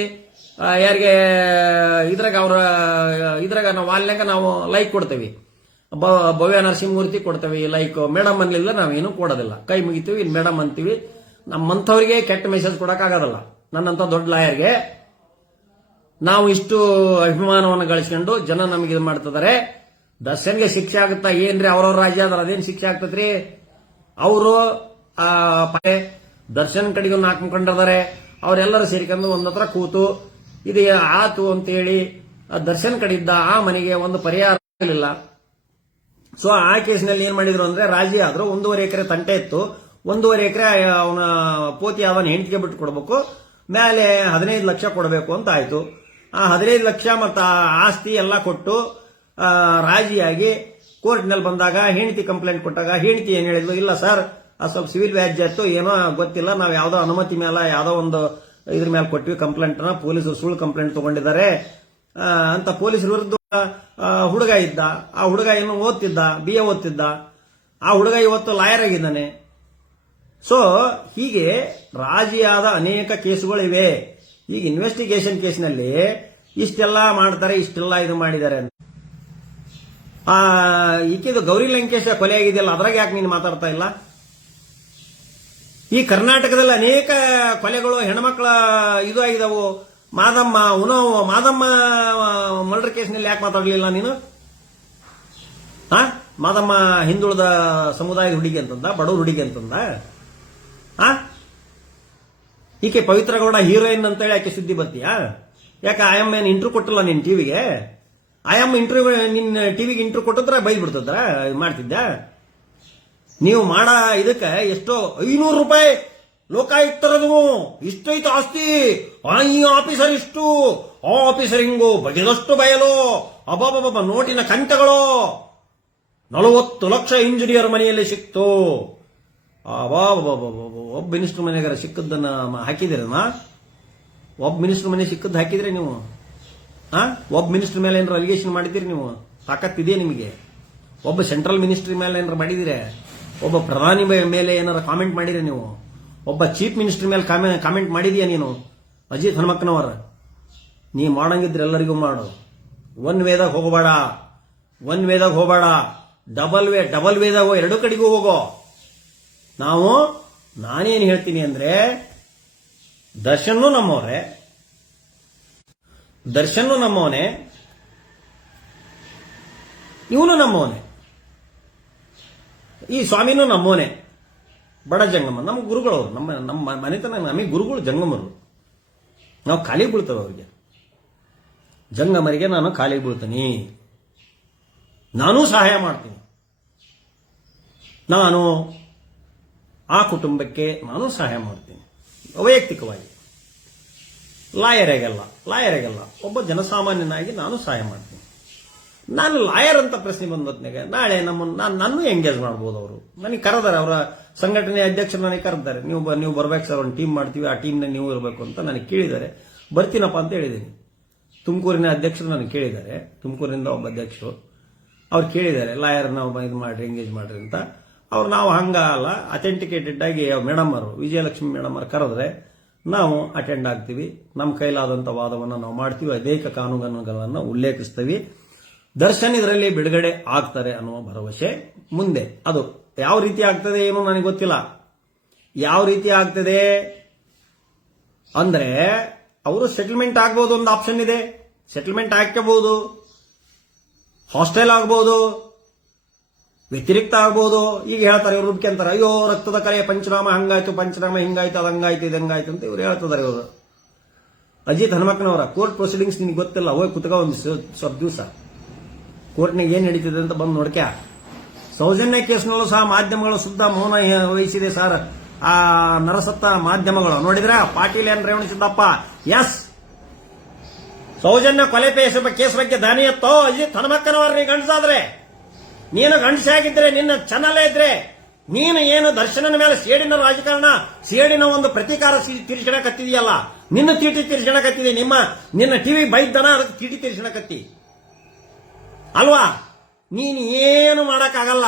ಯಾರಿಗೆ, ಇದ್ರಾಗ ಅವ್ರ, ಇದ್ರಾಗ ನಾವು ವಾಲ್ನಾಗ ನಾವು ಲೈಕ್ ಕೊಡ್ತೀವಿ. ಭವ್ಯ ನರಸಿಂಹಮೂರ್ತಿ ಕೊಡ್ತೀವಿ ಲೈಕ್ ಮೇಡಮ್ ಅನ್ಲಿಲ್ಲ ನಾವೇನು ಕೊಡೋದಿಲ್ಲ. ಕೈ ಮುಗಿತೀವಿ, ಇನ್ ಮೇಡಮ್ ಅಂತೀವಿ. ನಮ್ಮಂಥವ್ರಿಗೆ ಕೆಟ್ಟ ಮೆಸೇಜ್ ಕೊಡೋಕ್ಕಾಗೋದಲ್ಲ ನನ್ನಂತ ದೊಡ್ಡ ಲಾಯರ್ಗೆ ನಾವು ಇಷ್ಟು ಅಭಿಮಾನವನ್ನು ಗಳಿಸ್ಕೊಂಡು ಜನ ನಮಗೆ ಇದು ಮಾಡ್ತಿದ್ದಾರೆ ದರ್ಶನ್ಗೆ ಶಿಕ್ಷೆ ಆಗುತ್ತಾ ಏನ್ರಿ ಅವ್ರವ್ರ ರಾಜ್ಯ ಅದರ ಅದೇನು ಶಿಕ್ಷೆ ಆಗ್ತದ್ರಿ ಅವರು ದರ್ಶನ್ ಕಡೆಗೂ ಹಾಕೊಂಡ್ರೆ ಅವರೆಲ್ಲರೂ ಸೇರಿಕೊಂಡು ಒಂದತ್ರ ಕೂತು, ಇದು ಆತು ಅಂತೇಳಿ ದರ್ಶನ್ ಕಡೆಯಿದ್ದ ಆ ಮನೆಗೆ ಒಂದು ಪರಿಹಾರ ಆಗಲಿಲ್ಲ. ಸೊ ಆ ಕೇಸ್ನಲ್ಲಿ ಏನ್ ಮಾಡಿದ್ರು ಅಂದ್ರೆ, ರಾಜಿ ಆದ್ರು. ಒಂದೂವರೆ ಎಕರೆ ತಂಟೆ ಇತ್ತು. ಒಂದೂವರೆ ಎಕರೆ ಅವನ ಪೋತಿ ಅವನ ಹೆಂಡತಿಗೆ ಬಿಟ್ಟು ಕೊಡಬೇಕು. ಮೇಲೆ ಹದಿನೈದು ಲಕ್ಷ ಕೊಡಬೇಕು ಅಂತ ಆಯ್ತು. ಆ ಹದಿನೈದು ಲಕ್ಷ ಮತ್ತು ಆಸ್ತಿ ಎಲ್ಲ ಕೊಟ್ಟು ರಾಜಿಯಾಗಿ ಕೋರ್ಟ್ನಲ್ಲಿ ಬಂದಾಗ, ಹೆಂಡತಿ ಕಂಪ್ಲೇಂಟ್ ಕೊಟ್ಟಾಗ, ಹೆಂಡತಿ ಏನ್ ಹೇಳಿದ್ಲು? ಇಲ್ಲ ಸರ್ ಅದು ಸ್ವಲ್ಪ ಸಿವಿಲ್ ವ್ಯಾಜ್ಯ ಇತ್ತು ಏನೋ ಗೊತ್ತಿಲ್ಲ. ನಾವು ಯಾವುದೋ ಅನುಮತಿ ಮೇಲೆ ಯಾವುದೋ ಒಂದು ಇದ್ರ ಮೇಲೆ ಕೊಟ್ವಿ ಕಂಪ್ಲೇಂಟ್ನ ಪೊಲೀಸರು ಸುಳ್ಳು ಕಂಪ್ಲೇಂಟ್ ತಗೊಂಡಿದ್ದಾರೆ. ಅಂತ ಪೊಲೀಸರ ವಿರುದ್ಧ ಹುಡುಗ ಇದ್ದ. ಆ ಹುಡುಗ ಏನು ಓದ್ತಿದ್ದ? B A ಓದ್ತಿದ್ದ. ಆ ಹುಡುಗ ಇವತ್ತು ಲಾಯರ್ ಆಗಿದ್ದಾನೆ. ಸೊ ಹೀಗೆ ರಾಜಿಯಾದ ಅನೇಕ ಕೇಸುಗಳಿವೆ ಈಗ ಇನ್ವೆಸ್ಟಿಗೇಷನ್ ಕೇಸ್ನಲ್ಲಿ ಇಷ್ಟೆಲ್ಲ ಮಾಡ್ತಾರೆ, ಇಷ್ಟೆಲ್ಲ ಇದು ಮಾಡಿದ್ದಾರೆ ಅಂತ. ಆ, ಈಕಿದು ಗೌರಿ ಲಂಕೇಶ ಕೊಲೆ ಆಗಿದೆಯಲ್ಲ, ಅದ್ರಾಗ ಯಾಕೆ ನೀನು ಮಾತಾಡ್ತಾ ಇಲ್ಲ? ಈ ಕರ್ನಾಟಕದಲ್ಲಿ ಅನೇಕ ಕೊಲೆಗಳು ಹೆಣ್ಮಕ್ಳ ಇದು ಆಗಿದಾವು. ಮಾದಮ್ಮ ಉನೋ ಮಾದಮ್ಮ ಮರ್ಡರ್ ಕೇಸ್ನಲ್ಲಿ ಯಾಕೆ ಮಾತಾಡಲಿಲ್ಲ ನೀನು? ಹಾ ಮಾದಮ್ಮ ಹಿಂದುಳಿದ ಸಮುದಾಯದ ಹುಡುಗಿ ಅಂತಂದ, ಬಡವ್ರ ಹುಡುಗಿ ಅಂತಂದ? ಹಾ ಈಕೆ ಪವಿತ್ರ ಗೌಡ ಹೀರೋಯಿನ್ ಅಂತೇಳಿ ಆಕೆ ಸುದ್ದಿ ಬರ್ತೀಯಾ ಯಾಕೆ ಆಯಮ್ಮ ಏನು ಇಂಟ್ರೂ ಕೊಟ್ಟಲ್ಲ ನಿನ್ ಟಿವಿಗೆ ಆಯಮ್ಮ ಇಂಟರ್ವ್ಯೂ ನಿನ್ನ ಟಿವಿಗೆ ಇಂಟ್ರ್ಯೂ ಕೊಟ್ಟಿದ್ರೆ ಬೈದ್ ಬಿಡ್ತದ್ರ ಮಾಡ್ತಿದ್ದ ನೀವು ಮಾಡ ಇದಕ್ಕೆ ಎಷ್ಟೋ ಐನೂರು ರೂಪಾಯಿ ಲೋಕಾಯುಕ್ತರದು. ಇಷ್ಟೈತು ಆಸ್ತಿ. ಆ, ಈ ಆಫೀಸರ್ ಇಷ್ಟು. ಆ ಆಫೀಸರ್ ಹಿಂಗು ಬಗೆದಷ್ಟು ಬಯಲು. ಅಬ್ಬಬ್ಬಬ್ಬ ನೋಟಿನ ಕಂಟಗಳು. ನಲವತ್ತು ಲಕ್ಷ ಇಂಜಿನಿಯರ್ ಮನೆಯಲ್ಲಿ ಸಿಕ್ತು. ಒಬ್ಬ ಮಿನಿಸ್ಟರ್ ಮನೆಗಾರ ಸಿಕ್ಕದ್ದನ್ನ ಹಾಕಿದಿರಮ್ಮ ಒಬ್ಬ ಮಿನಿಸ್ಟರ್ ಮನೆ ಸಿಕ್ಕದ್ದು ಹಾಕಿದ್ರೆ ನೀವು? ಹಾ ಒಬ್ಬ ಮಿನಿಸ್ಟರ್ ಮೇಲೆ ಏನಾರು ಅಲಿಗೇಷನ್ ಮಾಡಿದಿರಿ ನೀವು? ತಾಕತ್ತಿದೆ ನಿಮಗೆ. ಒಬ್ಬ ಸೆಂಟ್ರಲ್ ಮಿನಿಸ್ಟ್ರಿ ಮೇಲೆ ಏನಾರು ಮಾಡಿದಿರೆ ಒಬ್ಬ ಪ್ರಧಾನಿ ಮೇಲೆ ಏನಾರ ಕಾಮೆಂಟ್ ಮಾಡಿದ್ರೆ ನೀವು? ಒಬ್ಬ ಚೀಫ್ ಮಿನಿಸ್ಟರ್ ಮೇಲೆ ಕಾಮೆಂಟ್ ಮಾಡಿದೀಯಾ ನೀನು? ಅಜಿತ್ ಹನುಮಕ್ಕನವರ? ನೀ ಮಾಡಂಗಿದ್ರೆ ಎಲ್ಲರಿಗೂ ಮಾಡು. ಒನ್ ವೇದಾಗ ಹೋಗಬೇಡ. ಒನ್ ವೇದಾಗ ಹೋಗಬೇಡ. ಡಬಲ್ ವೇ ಡಬಲ್ ವೇದಾಗ ಹೋಗೋ ಎರಡು ಕಡೆಗೂ ಹೋಗೋ. ನಾವು ನಾನೇನು ಹೇಳ್ತೀನಿ ಅಂದ್ರೆ, ದರ್ಶನ್ನು ನಮ್ಮವರೇ. ದರ್ಶನ್ನು ನಮ್ಮವನೇ. ಇವನು ನಮ್ಮವನೇ. ಈ ಸ್ವಾಮಿನೂ ನಮ್ಮೋನೆ. ಬಡ ಜಂಗಮ. ನಮ್ಮ ಗುರುಗಳು ಅವರು ನಮ್ಮ ನಮ್ಮ ಮನೆತನ, ನಮಗೆ ಗುರುಗಳು ಜಂಗಮರು. ನಾವು ಖಾಲಿ ಬೀಳ್ತೇವೆ ಅವರಿಗೆ. ಜಂಗಮರಿಗೆ ನಾನು ಖಾಲಿ ಬೀಳ್ತೀನಿ. ನಾನೂ ಸಹಾಯ ಮಾಡ್ತೀನಿ. ನಾನು ಆ ಕುಟುಂಬಕ್ಕೆ ನಾನು ಸಹಾಯ ಮಾಡ್ತೀನಿ. ವೈಯಕ್ತಿಕವಾಗಿ. ಲಾಯರಿಗೆಲ್ಲ ಲಾಯರಿಗೆಲ್ಲ. ಒಬ್ಬ ಜನಸಾಮಾನ್ಯನಾಗಿ ನಾನು ಸಹಾಯ ಮಾಡ್ತೀನಿ. ನಾನು ಲಾಯರ್ ಅಂತ ಪ್ರಶ್ನೆ ಬಂದತ್ನಾಗ ನಾಳೆ ನಮ್ಮನ್ನು ನಾನು ನನ್ನ ಎಂಗೇಜ್ ಮಾಡ್ಬೋದು ಅವರು. ನನಗೆ ಕರೆದಾರೆ, ಅವರ ಸಂಘಟನೆ ಅಧ್ಯಕ್ಷರು ನನಗೆ ಕರೆದಾರೆ. ನೀವು ನೀವು ಬರ್ಬೇಕು ಸರ್, ಒಂದು ಟೀಮ್ ಮಾಡ್ತೀವಿ, ಆ ಟೀಮ್ನ ನೀವು ಇರಬೇಕು ಅಂತ ನನಗೆ ಕೇಳಿದ್ದಾರೆ ಬರ್ತೀನಪ್ಪ ಅಂತ ಹೇಳಿದ್ದೀನಿ ತುಮಕೂರಿನ ಅಧ್ಯಕ್ಷರು ನನಗೆ ಕೇಳಿದ್ದಾರೆ ತುಮಕೂರಿನಿಂದ ಒಬ್ಬ ಅಧ್ಯಕ್ಷರು. ಅವ್ರು ಕೇಳಿದ್ದಾರೆ ಲಾಯರ್, ನಾವು ಇದು ಮಾಡ್ರಿ ಎಂಗೇಜ್ ಮಾಡ್ರಿ ಅಂತ. ಅವ್ರು, ನಾವು ಹಂಗ ಅಲ್ಲ ಅಥೆಂಟಿಕೇಟೆಡ್ ಆಗಿ ಮೇಡಮ್ ಅವರು, ವಿಜಯಲಕ್ಷ್ಮಿ ಮೇಡಮ್ ಅವರು ಕರೆದ್ರೆ ನಾವು ಅಟೆಂಡ್ ಆಗ್ತೀವಿ. ನಮ್ಮ ಕೈಲಾದಂಥ ವಾದವನ್ನು ನಾವು ಮಾಡ್ತೀವಿ. ಅನೇಕ ಕಾನೂನುಗಳನ್ನು ಉಲ್ಲೇಖಿಸ್ತೀವಿ. ದರ್ಶನ್ ಇದರಲ್ಲಿ ಬಿಡುಗಡೆ ಆಗ್ತಾರೆ ಅನ್ನುವ ಭರವಸೆ ಮುಂದೆ. ಅದು ಯಾವ ರೀತಿ ಆಗ್ತದೆ ಏನು ನನಗೆ ಗೊತ್ತಿಲ್ಲ. ಯಾವ ರೀತಿ ಆಗ್ತದೆ ಅಂದ್ರೆ ಅವರು ಸೆಟಲ್ಮೆಂಟ್ ಆಗ್ಬೋದು ಒಂದು ಆಪ್ಷನ್ ಇದೆ. ಸೆಟಲ್ಮೆಂಟ್ ಹಾಕಬಹುದು ಹಾಸ್ಟೆಲ್ ಆಗ್ಬೋದು. ವ್ಯತಿರಿಕ್ತ ಆಗ್ಬೋದು. ಈಗ ಹೇಳ್ತಾರೆ ಇವ್ರು ಅಂತಾರೆ, ಅಯ್ಯೋ, ರಕ್ತದ ಕಲೆ ಪಂಚನಾಮ, ಹಂಗಾಯ್ತು, ಪಂಚನಾಮ, ಹಿಂಗಾಯ್ತು, ಅದಂಗಾಯ್ತು ಹಂಗಾಯ್ತು ಅಂತ ಇವ್ರು ಹೇಳ್ತಿದ್ದಾರೆ ಇವರು. ಅಜಿತ್ ಹನುಮಕ್ಕನವರ ಕೋರ್ಟ್ ಪ್ರೊಸೀಡಿಂಗ್ಸ್ ನಿಮ್ಗೆ ಗೊತ್ತಿಲ್ಲ. ಹೋಗಿ ಕುತ್ಕ ಒಂದು ಸ್ವಲ್ಪ ದಿವಸ. ಕೋರ್ಟ್ನಾಗ ಏನ್ ನಡೀತದೆ ಅಂತ ಬಂದು ನೋಡ್ಕ್ಯಾ. ಸೌಜನ್ಯ ಕೇಸ್ನಲ್ಲೂ ಸಹ ಮಾಧ್ಯಮಗಳು ಸುದ್ದ ಮೌನ ವಹಿಸಿದೆ ಸರ್. ಆ ನರಸತ್ತ ಮಾಧ್ಯಮಗಳು. ನೋಡಿದ್ರ? Patil N Revanasiddappa S. Soujanya ಕೊಲೆ ಕೇಸ್ ಬಗ್ಗೆ ದಾನಿ ಎತ್ತೋ? ಇಲ್ಲಿ ಹನುಮಕ್ಕನವರ ನೀ ಗಂಡಸಾದ್ರೆ. ನೀನು ಗಂಡಸಾಗಿದ್ರೆ ನಿನ್ನ ಚಾನಲ್ ಇದ್ರೆ. ನೀನು ಏನು ದರ್ಶನನ ಮೇಲೆ ಸೇಡಿನ ರಾಜಕಾರಣ, ಸೇಡಿನ ಒಂದು ಪ್ರತೀಕಾರ ತಿರ್ಸಣಕತ್ತಿದೆಯಲ್ಲ ನಿನ್ನ ತೀಟಿ ತಿರ್ಸಣಕತ್ತಿದೆ ನಿಮ್ಮ, ನಿನ್ನ ಟಿವಿ ಬೈದ್ದನ ಅದಕ್ಕೆ ತೀಟಿ ತೀರ್ಸ್ಕೊಳಕತ್ತಿ ಅಲ್ವಾ? ನೀನು ಏನು ಮಾಡೋಕ್ಕಾಗಲ್ಲ.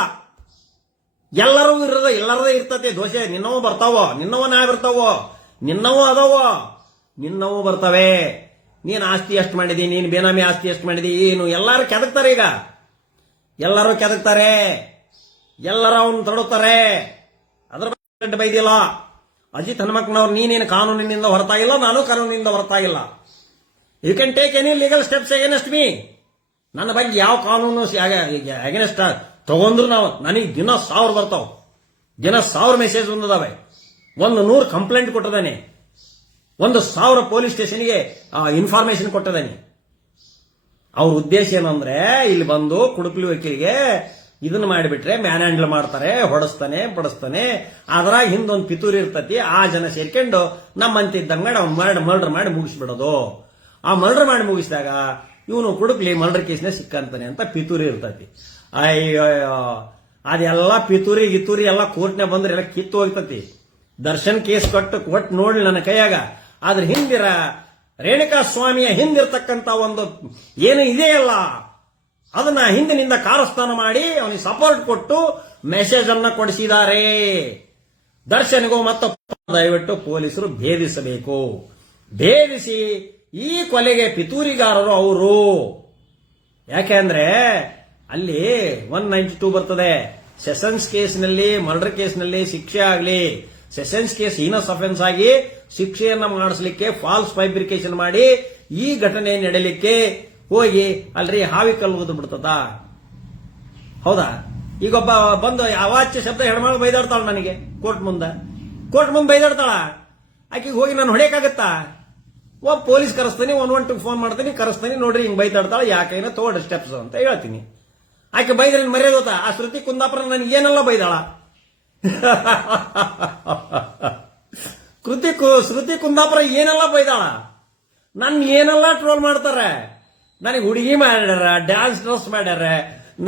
ಎಲ್ಲರೂ ಇರೋದು, ಎಲ್ಲರದೇ ಇರ್ತತೆ ದೋಷೆ. ನಿನ್ನವೂ ಬರ್ತಾವೋ? ನಿನ್ನವ ನಾ ಬರ್ತಾವೋ ನಿನ್ನವೂ ಅದಾವೋ? ನಿನ್ನವೂ ಬರ್ತವೆ. ನೀನು ಆಸ್ತಿ ಎಷ್ಟು ಮಾಡಿದಿ? ನೀನು ಬೇನಾಮಿ ಆಸ್ತಿ ಎಷ್ಟು ಮಾಡಿದಿ? ಏನು, ಎಲ್ಲರೂ ಕೆದಕ್ತಾರೆ ಈಗ. ಎಲ್ಲರೂ ಕೆದಕ್ತಾರೆ. ಎಲ್ಲರೂ ಅವನು ತಡುತ್ತಾರೆ ಅದ್ರ ಬಗ್ಗೆ ಬೈದಿಲ್ಲ. ಅಜಿತ್ ಹನುಮಕ್ಕನವ್ರು ನೀನೇನು ಕಾನೂನಿನಿಂದ ಹೊರತಾಗಿಲ್ಲ ನಾನು ಕಾನೂನಿನಿಂದ ಹೊರತಾಗಿಲ್ಲ you can take any legal steps against me ನನ್ನ ಬಗ್ಗೆ ಯಾವ ಕಾನೂನು ಅಗೇನೆಸ್ಟ್ ತಗೊಂಡ್ರು ನಾವು. ನನಗೆ ದಿನ ಸಾವಿರ ಬರ್ತಾವ. ದಿನ ಸಾವಿರ ಮೆಸೇಜ್ ಬಂದದಾವೆ. ಒಂದು ನೂರು ಕಂಪ್ಲೇಂಟ್ ಕೊಟ್ಟದಾನೆ ಒಂದು ಸಾವಿರ ಪೊಲೀಸ್ ಸ್ಟೇಷನ್ಗೆ ಇನ್ಫಾರ್ಮೇಶನ್ ಕೊಟ್ಟದಾನೆ ಅವ್ರ ಉದ್ದೇಶ ಏನಂದ್ರೆ, ಇಲ್ಲಿ ಬಂದು ಕುಡುಕ್ಲಿ ವಕೀಲಿಗೆ ಇದನ್ನ ಮಾಡಿಬಿಟ್ರೆ ಮ್ಯಾನ್ ಹ್ಯಾಂಡಲ್ ಮಾಡ್ತಾರೆ, ಹೊಡಸ್ತಾನೆ, ಬಡಸ್ತಾನೆ. ಅದ್ರಾಗ ಹಿಂದೊಂದು ಪಿತೂರಿ ಇರ್ತತಿ, ಆ ಜನ ಸೇರ್ಕೊಂಡು ನಮ್ಮಂತಿದ್ದಂಗೆ ಮಾಡಿ ಮರ್ಡರ್ ಮಾಡಿ ಮುಗಿಸ್ಬಿಡೋದು. ಆ ಮರ್ಡರ್ ಮಾಡಿ ಮುಗಿಸಿದಾಗ ಇವನು ಕುಡುಕ್ಲಿ ಮರ್ಡರ್ ಕೇಸ್ನೇ ಸಿಕ್ಕಂತಾನೆ ಅಂತ ಪಿತೂರಿ ಇರ್ತೈತಿ. ಅಯ್ಯೋ ಅದೆಲ್ಲ ಪಿತೂರಿ, ಗಿತೂರಿ ಎಲ್ಲ ಕೋರ್ಟ್ನ ಬಂದ್ರೆ ಎಲ್ಲ ಕಿತ್ತು ಹೋಗ್ತತಿ. ದರ್ಶನ್ ಕೇಸ್ ಕೊಟ್ಟು ಕೊಟ್ಟು ನೋಡ್ಲಿ ನನ್ನ ಕೈಯಾಗ. ಆದ್ರೆ ಹಿಂದಿರ ರೇಣುಕಾ ಸ್ವಾಮಿಯ ಹಿಂದಿರ್ತಕ್ಕಂತ ಒಂದು ಏನು ಇದೆಯಲ್ಲ ಅದನ್ನ ಹಿಂದಿನಿಂದ ಕಾರಸ್ಥಾನ ಮಾಡಿ ಅವನಿಗೆ ಸಪೋರ್ಟ್ ಕೊಟ್ಟು ಮೆಸೇಜ್ ಅನ್ನ ಕೊಡಿಸಿದ್ದಾರೆ ದರ್ಶನ್ಗೂ ಮತ್ತೆ ದಯವಿಟ್ಟು ಪೊಲೀಸರು ಭೇದಿಸಬೇಕು. ಭೇದಿಸಿ ಈ ಕೊಲೆಗೆ ಪಿತೂರಿಗಾರರು ಅವರು. ಯಾಕೆಂದ್ರೆ ಅಲ್ಲಿ ಒನ್ ನೈಂಟಿ ಟೂ ಬರ್ತದೆ. ಸೆಷನ್ಸ್ ಕೇಸ್ನಲ್ಲಿ ಮರ್ಡರ್ ಕೇಸ್ನಲ್ಲಿ ಶಿಕ್ಷೆ ಆಗಲಿ ಸೆಷನ್ಸ್ ಕೇಸ್ ಹೀನಸ್ ಅಫೆನ್ಸ್ ಆಗಿ ಶಿಕ್ಷೆಯನ್ನ ಮಾಡಿಸ್ಲಿಕ್ಕೆ ಫಾಲ್ಸ್ ಫೈಬ್ರಿಕೇಶನ್ ಮಾಡಿ ಈ ಘಟನೆ ನಡೆಯಲಿಕ್ಕೆ ಹೋಗಿ ಅಲ್ರಿ ಹಾವಿ ಕಲ್ಲು ಬಿಡ್ತದ. ಹೌದಾ? ಈಗೊಬ್ಬ ಬಂದು ಅವಾಚ್ಯ ಶಬ್ದ ಹೆಣ್ಮಗಳು ಬೈದಾಡ್ತಾಳ ನನಗೆ, ಕೋರ್ಟ್ ಮುಂದೆ. ಕೋರ್ಟ್ ಮುಂದೆ ಬೈದಾಡ್ತಾಳ? ಆಕೆಗೆ ಹೋಗಿ ನಾನು ಹೊಡೆಯಕ್ಕಾಗತ್ತಾ? ಒಬ್ಬ ಪೊಲೀಸ್ ಕರೆಸ್ತೀನಿ ಒನ್ ಒನ್ ಟು ಫೋನ್ ಮಾಡ್ತೀನಿ, ಕರೆಸ್ತೀನಿ, ನೋಡ್ರಿ ಹಿಂಗ್ ಬೈತಾಡ್ತಾಳೆ, ಯಾಕೈನ ತೋಡ್ರಿ ಸ್ಟೆಪ್ಸ್ ಅಂತ ಹೇಳ್ತೀನಿ. ಆಕೆ ಬೈದ್ರೆ ಮರ್ಯಾದೋತ ಆ ಶ್ರುತಿ ಕುಂದಾಪುರ ನನಗೆ ಏನೆಲ್ಲ ಬೈದಾಳ? ಕೃತಿ ಶ್ರುತಿ ಕುಂದಾಪುರ ಏನೆಲ್ಲ ಬೈದಾಳ? ನನ್ನ ಏನೆಲ್ಲ ಟ್ರೋಲ್ ಮಾಡ್ತಾರೆ? ನನಗೆ ಹುಡುಗಿ ಮಾಡ್ಯಾರ ಡ್ಯಾನ್ಸ್ ಡ್ರೆಸ್ ಮಾಡ್ಯಾರ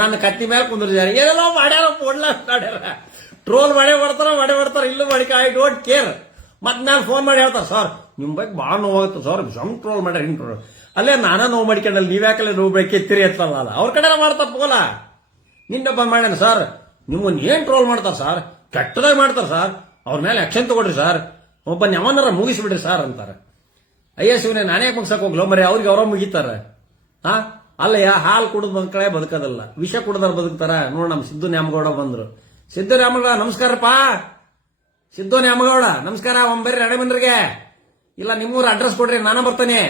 ನನ್ನ ಕತ್ತಿ ಮೇಲೆ ಕುಂದಿರ್ತಾರೆ ಏನೆಲ್ಲ ಮಾಡ್ಯಾರ ಮಾಡ್ಯಾರ. ಟ್ರೋಲ್ ಮಾಡೇ ಮಾಡ್ತಾರ ಮಾಡೇ ಮಾಡ್ತಾರ, ಇಲ್ಲೂ ಮಾಡಿಕ ಐ ಡೋಂಟ್ ಕೇರ್ ಮತ್ ನಾನು ಫೋನ್ ಮಾಡಿ ಹೇಳ್ತಾರೆ ಸರ್ ನಿಮ್ಮ ಬಗ್ಗೆ ಭಾಳ ನೋವಾಗುತ್ತೆ ಸರ್ ಜಮ್ ಟ್ರೋಲ್ ಮಾಡ್ಯಾರ ಹಿಂಗೆ ಟ್ರೋಲ್ ಅಲ್ಲೇ ನಾನೇ ನೋವು ನೀವು ನೀವ್ಯಾಕಲ್ಲ ನೋವು ಬೇಕೆತ್ತಿರಿ ಎತ್ತಲ್ಲ ಅವ್ರ ಕಡೆ ಮಾಡ್ತಾರೆ ಪೋಲ. ನಿನ್ನೆ ಬಂದ್ ಮಾಡ್ಯಾನ ಸರ್ ನಿಮ್ಮನ್ನ ಏನ್ ಟ್ರೋಲ್ ಮಾಡ್ತಾರ ಸರ್ ಕೆಟ್ಟದಾಗ ಮಾಡ್ತಾರ ಸರ್ ಅವ್ರ ಮೇಲೆ ಆಕ್ಷನ್ ತಗೊಳ್ರಿ ಸರ್ ಒಬ್ಬ ಯಾವನಾರ ಮುಗಿಸ್ಬಿಡ್ರಿ ಸರ್ ಅಂತಾರೆ. ಅಯ್ಯ ಶಿವನೇ ನಾನೇ ಮುಗಿಸಕ್ ಹೋಗ್ಲೋ? ಮರಿ ಅವ್ರಿಗೆ ಅವರ ಮುಗಿತಾರ. ಹಾ? ಅಲ್ಲಯ್ಯ, ಹಾಲು ಕುಡಿದ್ ಮಕ್ಕಳೇ ಬದುಕೋದಲ್ಲ. ವಿಷ ಕುಡ್ದಾರ ಬದುಕ್ತಾರ. ನೋಡ್ ನಮ್ಮ ಸಿದ್ದು ನ್ಯಾಮಗೌಡ ಬಂದ್ರು. ಸಿದ್ದು ನ್ಯಾಮಗೌಡ, ನಮಸ್ಕಾರಪ್ಪ. ಸಿದ್ದು ನ್ಯಾಮಗೌಡ ನಮಸ್ಕಾರ ಒಂಬರಿ ನಡೆಮನ್ರಿಗೆ ಇಲ್ಲ, ನಿಮ್ಮೂರ ಅಡ್ರೆಸ್ ಕೊಡ್ರಿ, ನಾನು ಬರ್ತೇನೆ.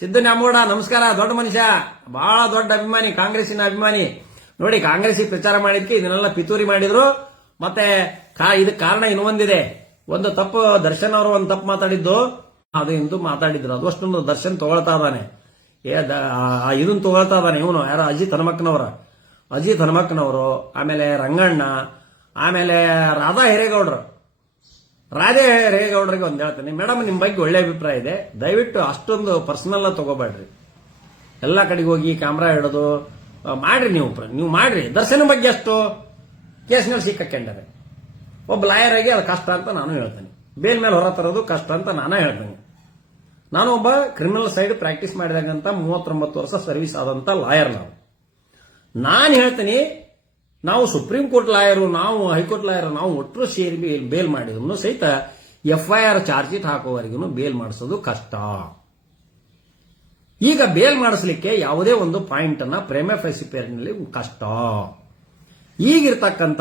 ಸಿದ್ದು ನ್ಯಾಮಗೌಡ ನಮಸ್ಕಾರ, ದೊಡ್ಡ ಮನುಷ್ಯ, ಬಹಳ ದೊಡ್ಡ ಅಭಿಮಾನಿ, ಕಾಂಗ್ರೆಸ್ಸಿನ ಅಭಿಮಾನಿ. ನೋಡಿ ಕಾಂಗ್ರೆಸ್ ಪ್ರಚಾರ ಮಾಡಿದ್ಕೆ ಇದನ್ನೆಲ್ಲ ಪಿತೂರಿ ಮಾಡಿದ್ರು. ಮತ್ತೆ ಇದಕ್ಕೆ ಕಾರಣ ಇನ್ನೊಂದಿದೆ ಒಂದು ತಪ್ಪು, ದರ್ಶನ್ ಅವರು ಒಂದು ತಪ್ಪು ಮಾತಾಡಿದ್ದು. ಅದು ಇಂದು ಮಾತಾಡಿದ್ರು. ಅದು ಅಷ್ಟೊಂದು ದರ್ಶನ್ ತಗೊಳ್ತಾ ಇದ್ದಾನೆ. ಇದನ್ನ ತಗೊಳ್ತಾ ಇದಾನೆ ಇವನು. ಯಾರು ಅಜಿತ್ ಹನುಮಕ್ಕನವರ. ಅಜಿತ್ ಹನುಮಕ್ಕನವರು, ಆಮೇಲೆ ರಂಗಣ್ಣ, ಆಮೇಲೆ ರಾಧಾ ಹಿರೇಗೌಡರು. ರಾಧೆ ರೇಗೌಡ್ರಿಗೆ ಒಂದು ಹೇಳ್ತೀನಿ. ಮೇಡಮ್ ನಿಮ್ಮ ಬಗ್ಗೆ ಒಳ್ಳೆ ಅಭಿಪ್ರಾಯ ಇದೆ. ದಯವಿಟ್ಟು ಅಷ್ಟೊಂದು ಪರ್ಸನಲ್ ತಗೋಬೇಡ್ರಿ. ಎಲ್ಲ ಕಡೆಗೆ ಹೋಗಿ ಕ್ಯಾಮ್ರಾ ಹಿಡಿದು ಮಾಡ್ರಿ ನೀವು ನೀವು ಮಾಡ್ರಿ. ದರ್ಶನ ಬಗ್ಗೆ ಅಷ್ಟು ಕೇಸ್ನಲ್ಲಿ ಸಿಕ್ಕಂಡರೆ ಒಬ್ಬ ಲಾಯರ್ ಆಗಿ ಅದು ಕಷ್ಟ ಅಂತ ನಾನು ಹೇಳ್ತೇನೆ. ಬೇಲ್ ಮೇಲೆ ಹೊರ ತರೋದು ಕಷ್ಟ ಅಂತ ನಾನು ಹೇಳ್ತೇನೆ. ನಾನು ಒಬ್ಬ ಕ್ರಿಮಿನಲ್ ಸೈಡ್ ಪ್ರಾಕ್ಟೀಸ್ ಮಾಡಿದಾಗಂತ ಮೂವತ್ತೊಂಬತ್ತು ವರ್ಷ ಸರ್ವಿಸ್ ಆದಂತ ಲಾಯರ್ ನಾವು ನಾನು ಹೇಳ್ತೀನಿ ನಾವು ಸುಪ್ರೀಂ ಕೋರ್ಟ್ ಲಾಯರು, ನಾವು ಹೈಕೋರ್ಟ್ ಲಾಯರ್, ನಾವು ಒಟ್ಟು ಸೇರಿ ಬೇಲ್- ಮಾಡಿದ್ರು ಸಹಿತ ಎಫ್ಐಆರ್ ಚಾರ್ಜ್ ಶೀಟ್ ಹಾಕೋವರೆಗೂ ಬೇಲ್ ಮಾಡಿಸೋದು ಕಷ್ಟ. ಈಗ ಬೇಲ್ ಮಾಡಿಸಲಿಕ್ಕೆ ಯಾವುದೇ ಒಂದು ಪಾಯಿಂಟ್ ಅನ್ನ ಪ್ರೇಮ ಫೆಸಿಪೇರ್ನಲ್ಲಿ ಕಷ್ಟ. ಈಗಿರ್ತಕ್ಕಂಥ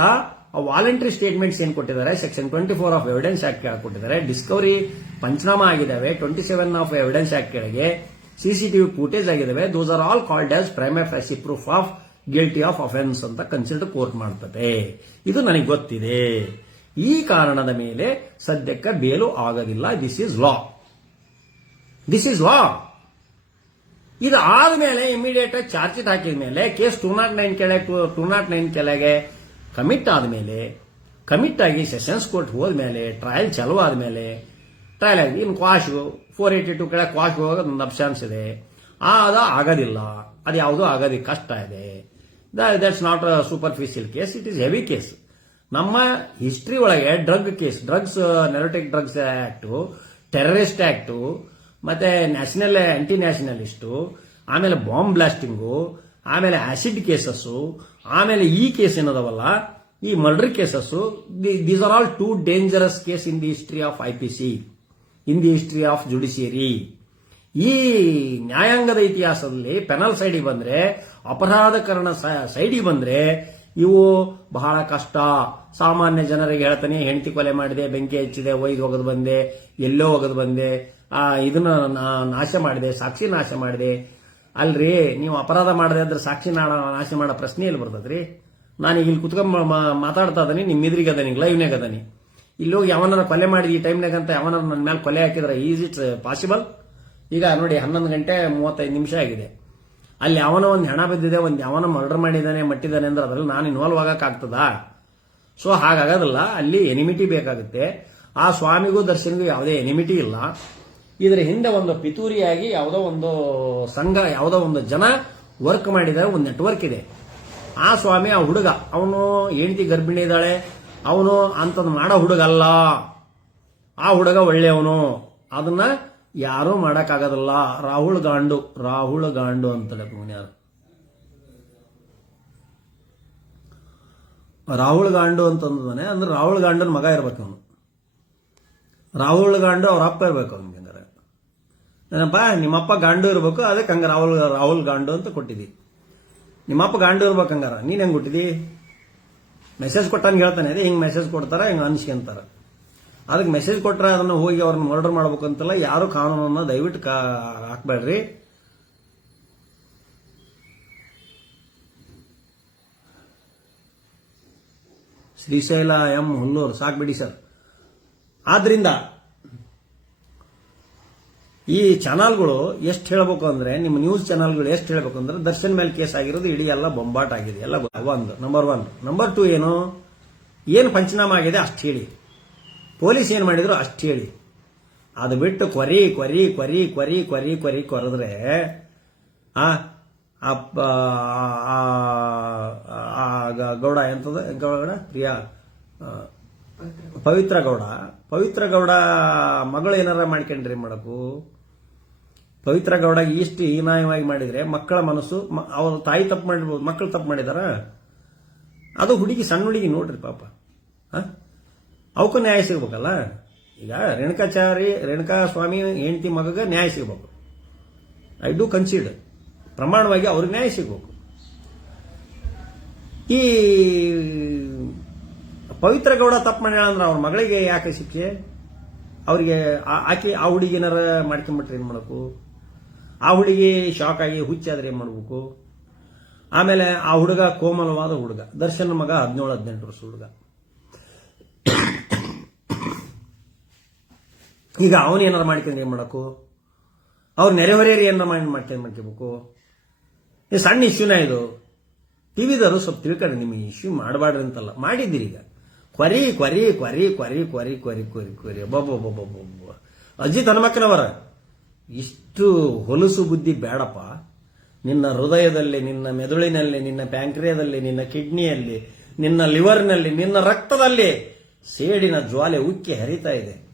ವಾಲಂಟರಿ ಸ್ಟೇಟ್ಮೆಂಟ್ಸ್ ಏನ್ ಕೊಟ್ಟಿದ್ದಾರೆ? Section twenty four of evidence act ಕೆಳಗೆ ಕೊಟ್ಟಿದ್ದಾರೆ. ಡಿಸ್ಕವರಿ ಪಂಚನಾಮ ಆಗಿದ್ದಾವೆ. Twenty seven of evidence act ಕೆಳಗೆ ಸಿಸಿಟಿವಿ ಫೂಟೇಜ್ ಆಗಿದ್ದಾವೆ. Those are all called as prima facie proof of guilty of offence ಅಂತ ಕನ್ಸಿಡರ್ ಕೋರ್ಟ್ ಮಾಡ್ತದೆ. ಇದು ನನಗೆ ಗೊತ್ತಿದೆ. ಈ ಕಾರಣದ ಮೇಲೆ ಸದ್ಯಕ್ಕೆ ಬೇಲು ಆಗೋದಿಲ್ಲ. This is law this is law ಇದು ಆದ್ಮೇಲೆ ಇಮಿಡಿಯೇಟ್ ಚಾರ್ಜ್ ಶೀಟ್ ಹಾಕಿದ ಮೇಲೆ ಕೇಸ್ ಟೂ ನಾಟ್ ನೈನ್ ಕೆಳಗೆ ಟೂ ನಾಟ್ ನೈನ್ ಕೆಳಗೆ ಕಮಿಟ್ ಆದ್ಮೇಲೆ ಕಮಿಟ್ ಆಗಿ ಸೆಷನ್ಸ್ ಕೋರ್ಟ್ ಹೋದ್ಮೇಲೆ ಟ್ರಯಲ್ ಚಾಲು ಆದ್ಮೇಲೆ ಟ್ರಯಲ್ ಆಗಿ ಇನ್ನು ಕ್ವಾಶ್ ಫೋರ್ ಏಯ್ಟಿ ಟು ಕೆಳಗೆ ಕ್ವಾಶ್ ಹೋಗೋದು ಒಂದು ಅಪ್ಷನ್ಸ್ ಇದೆ. ಆದ ಆಗೋದಿಲ್ಲ. ಅದು ಯಾವುದೂ ಆಗೋದಕ್ಕೆ ಕಷ್ಟ ಇದೆ. That's not a superficial case it is heavy case ನಮ್ಮ ಹಿಸ್ಟ್ರಿ ಒಳಗೆ drug case drugs narcotic drugs act terrorist act ಮತ್ತೆ ನ್ಯಾಷನಲ್ ಆಂಟಿ ನ್ಯಾಷನಲಿಸ್ಟು ಆಮೇಲೆ ಬಾಂಬ್ ಬ್ಲಾಸ್ಟಿಂಗು ಆಮೇಲೆ ಆಸಿಡ್ ಕೇಸಸ್ಸು ಆಮೇಲೆ ಈ ಕೇಸ್ ಏನದವಲ್ಲ, ಈ murder cases these are all too dangerous case in the history of I P C in the history of judiciary ಈ ನ್ಯಾಯಾಂಗದ ಇತಿಹಾಸದಲ್ಲಿ ಪೆನಲ್ ಸೈಡಿಗೆ ಬಂದ್ರೆ ಅಪರಾಧಕರಣ ಸೈಡಿಗೆ ಬಂದ್ರೆ ಇವು ಬಹಳ ಕಷ್ಟ. ಸಾಮಾನ್ಯ ಜನರಿಗೆ ಹೇಳ್ತಾನೆ, ಹೆಂಡತಿ ಕೊಲೆ ಮಾಡಿದೆ, ಬೆಂಕಿ ಹಚ್ಚಿದೆ, ಒಯ್ದು ಹೋಗದ್ ಬಂದೆ, ಎಲ್ಲೋ ಒಗೆದು ಬಂದೆ, ಆ, ಇದನ್ನ ನಾಶ ಮಾಡಿದೆ, ಸಾಕ್ಷಿ ನಾಶ ಮಾಡಿದೆ. ಅಲ್ರಿ, ನೀವು ಅಪರಾಧ ಮಾಡದೆ ಅಂದ್ರೆ ಸಾಕ್ಷಿ ನಾಶ ಮಾಡೋ ಪ್ರಶ್ನೆ ಎಲ್ಲಿ ಬರ್ತದ್ರಿ? ನಾನು ಇಲ್ಲಿ ಕುತ್ಕೊಂಡ್ ಮಾತಾಡ್ತಾ ಇದೀನಿ ನಿಮ್ ಎದುರಿಗೆ ಅದನಿ ಲೈವ್ನಾಗ ಅದನಿ ಇಲ್ಲಿ ಹೋಗಿ ಯಾವನಾರ ಕೊಲೆ ಮಾಡಿದ ಈ ಟೈಮ್ನಾಗ ಅಂತ ಯಾವನಾರ ನನ್ನ ಮೇಲೆ ಕೊಲೆ ಹಾಕಿದ್ರೆ ಈಸ್ ಇಟ್ಸ್ ಪಾಸಿಬಲ್? ಈಗ ನೋಡಿ, ಹನ್ನೊಂದು ಗಂಟೆ ಮೂವತ್ತೈದು ನಿಮಿಷ ಆಗಿದೆ. ಅಲ್ಲಿ ಯಾವನೋ ಒಂದು ಹೆಣ ಬಿದ್ದಿದೆ, ಒಂದು ಯಾವನೋ ಮರ್ಡರ್ ಮಾಡಿದ್ದಾನೆ ಮಟ್ಟಿದ್ದಾನೆ ಅಂದ್ರೆ ಅದ್ರಲ್ಲಿ ನಾನು ಇನ್ವಾಲ್ವ್ ಆಗಕ್ ಆಗ್ತದಾ? ಸೊ ಹಾಗಾಗೋದಿಲ್ಲ. ಅಲ್ಲಿ ಎನಿಮಿಟಿ ಬೇಕಾಗುತ್ತೆ. ಆ ಸ್ವಾಮಿಗೂ ದರ್ಶನಿಗೂ ಯಾವುದೇ ಎನಿಮಿಟಿ ಇಲ್ಲ. ಇದರ ಹಿಂದೆ ಒಂದು ಪಿತೂರಿಯಾಗಿ ಯಾವುದೋ ಒಂದು ಸಂಘ, ಯಾವುದೋ ಒಂದು ಜನ ವರ್ಕ್ ಮಾಡಿದ ಒಂದು ನೆಟ್ವರ್ಕ್ ಇದೆ. ಆ ಸ್ವಾಮಿ, ಆ ಹುಡುಗ, ಅವನು ಹೆಂಡತಿ ಗರ್ಭಿಣಿ ಇದ್ದಾಳೆ, ಅವನು ಅಂಥದ್ದು ಮಾಡೋ ಹುಡುಗ ಅಲ್ಲ ಆ ಹುಡುಗ ಒಳ್ಳೆಯವನು. ಅದನ್ನ ಯಾರೂ ಮಾಡೋಕ್ಕಾಗೋದಲ್ಲ. ರಾಹುಲ್ ಗಾಂಡು ರಾಹುಲ್ ಗಾಂಡು ಅಂತಾಳೆ ಪುಣ್ಯಾರು ರಾಹುಲ್ ಗಾಂಡು ಅಂತಂದಾನೆ ಅಂದ್ರೆ ರಾಹುಲ್ ಗಾಂಡನ್ ಮಗ ಇರ್ಬೇಕು ಅವನು. ರಾಹುಲ್ ಗಾಂಡು ಅವ್ರ ಅಪ್ಪ ಇರ್ಬೇಕು ಅವ್ನಿಗೆ ಹಂಗಾರೆ. ಏನಪ್ಪ, ನಿಮ್ಮಪ್ಪ ಗಾಂಡು ಇರ್ಬೇಕು, ಅದಕ್ಕೆ ಹಂಗ ರಾಹುಲ್ ರಾಹುಲ್ ಗಾಂಡು ಅಂತ ಕೊಟ್ಟಿದ್ದಿ ನಿಮ್ಮಪ್ಪ ಗಾಂಡು ಇರ್ಬೇಕು ಹಂಗಾರ. ನೀನು ಹೆಂಗ್ ಕೊಟ್ಟಿದ್ದಿ ಮೆಸೇಜ್ ಕೊಟ್ಟಂಗೆ ಹೇಳ್ತಾನೆ, ಅದೇ ಹಿಂಗೆ ಮೆಸೇಜ್ ಕೊಡ್ತಾರೆ, ಹಿಂಗೆ ಅನ್ಸ್ಕೊಂತಾರ. ಅದಕ್ಕೆ ಮೆಸೇಜ್ ಕೊಟ್ಟರೆ ಅದನ್ನ ಹೋಗಿ ಅವ್ರನ್ನ ಮರ್ಡರ್ ಮಾಡ್ಬೇಕಂತಲ್ಲ, ಯಾರು ಕಾನೂನನ್ನ ದಯವಿಟ್ಟು ಕಾ ಹಾಕ್ಬೇಡ್ರಿ. ಶ್ರೀಶೈಲ ಎಂ ಹುಲ್ಲೂರು ಸಾಕ್ಬಿಡಿ ಸರ್. ಆದ್ರಿಂದ ಈ ಚಾನಲ್ಗಳು ಎಷ್ಟು ಹೇಳಬೇಕು ಅಂದ್ರೆ, ನಿಮ್ಮ ನ್ಯೂಸ್ ಚಾನಲ್ಗಳು ಎಷ್ಟು ಹೇಳಬೇಕು ಅಂದ್ರೆ, ದರ್ಶನ್ ಮೇಲೆ ಕೇಸ್ ಆಗಿರೋದು ಇಡೀ ಎಲ್ಲ ಬೊಂಬಾಟ್ ಆಗಿದೆ. ಎಲ್ಲ ಒಂದು ನಂಬರ್ ಒನ್ ನಂಬರ್ ಟು ಏನು? ಏನು ಪಂಚನಾಮ ಆಗಿದೆ ಅಷ್ಟು ಹೇಳಿ. ಪೊಲೀಸ್ ಏನು ಮಾಡಿದ್ರು? ಅಷ್ಟು ಹೇಳಿ. ಅದು ಬಿಟ್ಟು ಕೊರಿ ಕೊರಿ ಕೊರಿ ಕೊರಿ ಕೊರಿ ಕೊರಿ ಕೊರೆದ್ರೆ, ಆ ಗೌಡ ಎಂತದ? ಗೌಡ ಪ್ರಿಯಾ ಪವಿತ್ರ ಗೌಡ. ಪವಿತ್ರ ಗೌಡ ಮಗಳು ಏನಾರ ಮಾಡ್ಕೊಂಡ್ರಿ ಮಾಡಕು? ಪವಿತ್ರ ಗೌಡ ಇಷ್ಟು ಹೀನಾಯವಾಗಿ ಮಾಡಿದ್ರೆ ಮಕ್ಕಳ ಮನಸ್ಸು ಅವ್ರ ತಾಯಿ ತಪ್ಪು ಮಾಡಿರ್ಬೋದು, ಮಕ್ಕಳು ತಪ್ಪು ಮಾಡಿದಾರ? ಅದು ಹುಡುಗಿ ಸಣ್ಣ ಹುಡುಗಿ ನೋಡ್ರಿ ಪಾಪ. ಹ? ಅವಕ್ಕೂ ನ್ಯಾಯ ಸಿಗ್ಬೇಕಲ್ಲ? ಈಗ ರೇಣುಕಾಚಾರಿ ರೇಣುಕಾ ಸ್ವಾಮಿ ಹೆಂಡತಿ ಮಗಗೆ ನ್ಯಾಯ ಸಿಗ್ಬೇಕು. ಐ ಡೂ ಕನ್ಸಿಡರ್ ಪ್ರಮಾಣವಾಗಿ ಅವ್ರಿಗೆ ನ್ಯಾಯ ಸಿಗ್ಬೇಕು. ಈ ಪವಿತ್ರ ಗೌಡ ತಪ್ಪು ಮಾಡ್ಯಾಳ ಅಂದ್ರೆ ಅವ್ರ ಮಗಳಿಗೆ ಯಾಕೆ ಶಿಕ್ಷೆ? ಅವರಿಗೆ ಆಕೆ ಆ ಹುಡುಗಿ ಏನಾರ ಮಾಡ್ಕೊಂಡ್ಬಿಟ್ರೆ ಏನ್ ಮಾಡಬೇಕು? ಆ ಹುಡುಗಿ ಶಾಕ್ ಆಗಿ ಹುಚ್ಚಾದ್ರೆ ಏನು ಮಾಡಬೇಕು? ಆಮೇಲೆ ಆ ಹುಡುಗ ಕೋಮಲವಾದ ಹುಡುಗ. ದರ್ಶನ ಮಗ ಹದಿನೇಳು, ಹದಿನೆಂಟು ವರ್ಷ ಹುಡುಗ. ಈಗ ಅವನೇನಾರು ಮಾಡ್ಕೊಂಡು ಏನ್ ಮಾಡಕು ಅವ್ರ ನೆರೆಹೊರೆಯರು ಏನಾರು ಮಾಡಿ ಮಾಡ್ಕೊಂಡು ಮಾಡ್ಕೋಬೇಕು? ಇದು ಸಣ್ಣ ಇಶ್ಯೂನ ಇದು. ಟಿವಿದವರು ಸ್ವಲ್ಪ ತಿಳ್ಕೊಂಡು ನಿಮಗೆ ಇಶ್ಯೂ ಮಾಡಬಾರ್ದು ಅಂತಲ್ಲ. ಮಾಡಿದ್ದೀರಿ ಈಗ. Query query query query query query query query. ಒಬ್ಬೊಬ್ಬೊಬ್ಬೊಬ್ಬ Ajit Hanumakkanavar. ಇಷ್ಟು ಹೊಲಸು ಬುದ್ಧಿ ಬೇಡಪ್ಪ. ನಿನ್ನ ಹೃದಯದಲ್ಲಿ, ನಿನ್ನ ಮೆದುಳಿನಲ್ಲಿ, ನಿನ್ನ ಪ್ಯಾಂಕ್ರಿಯಾದಲ್ಲಿ, ನಿನ್ನ ಕಿಡ್ನಿಯಲ್ಲಿ, ನಿನ್ನ ಲಿವರ್ನಲ್ಲಿ, ನಿನ್ನ ರಕ್ತದಲ್ಲಿ ಸೇಡಿನ ಜ್ವಾಲೆ ಉಕ್ಕಿ ಹರಿತಾ ಇದೆ.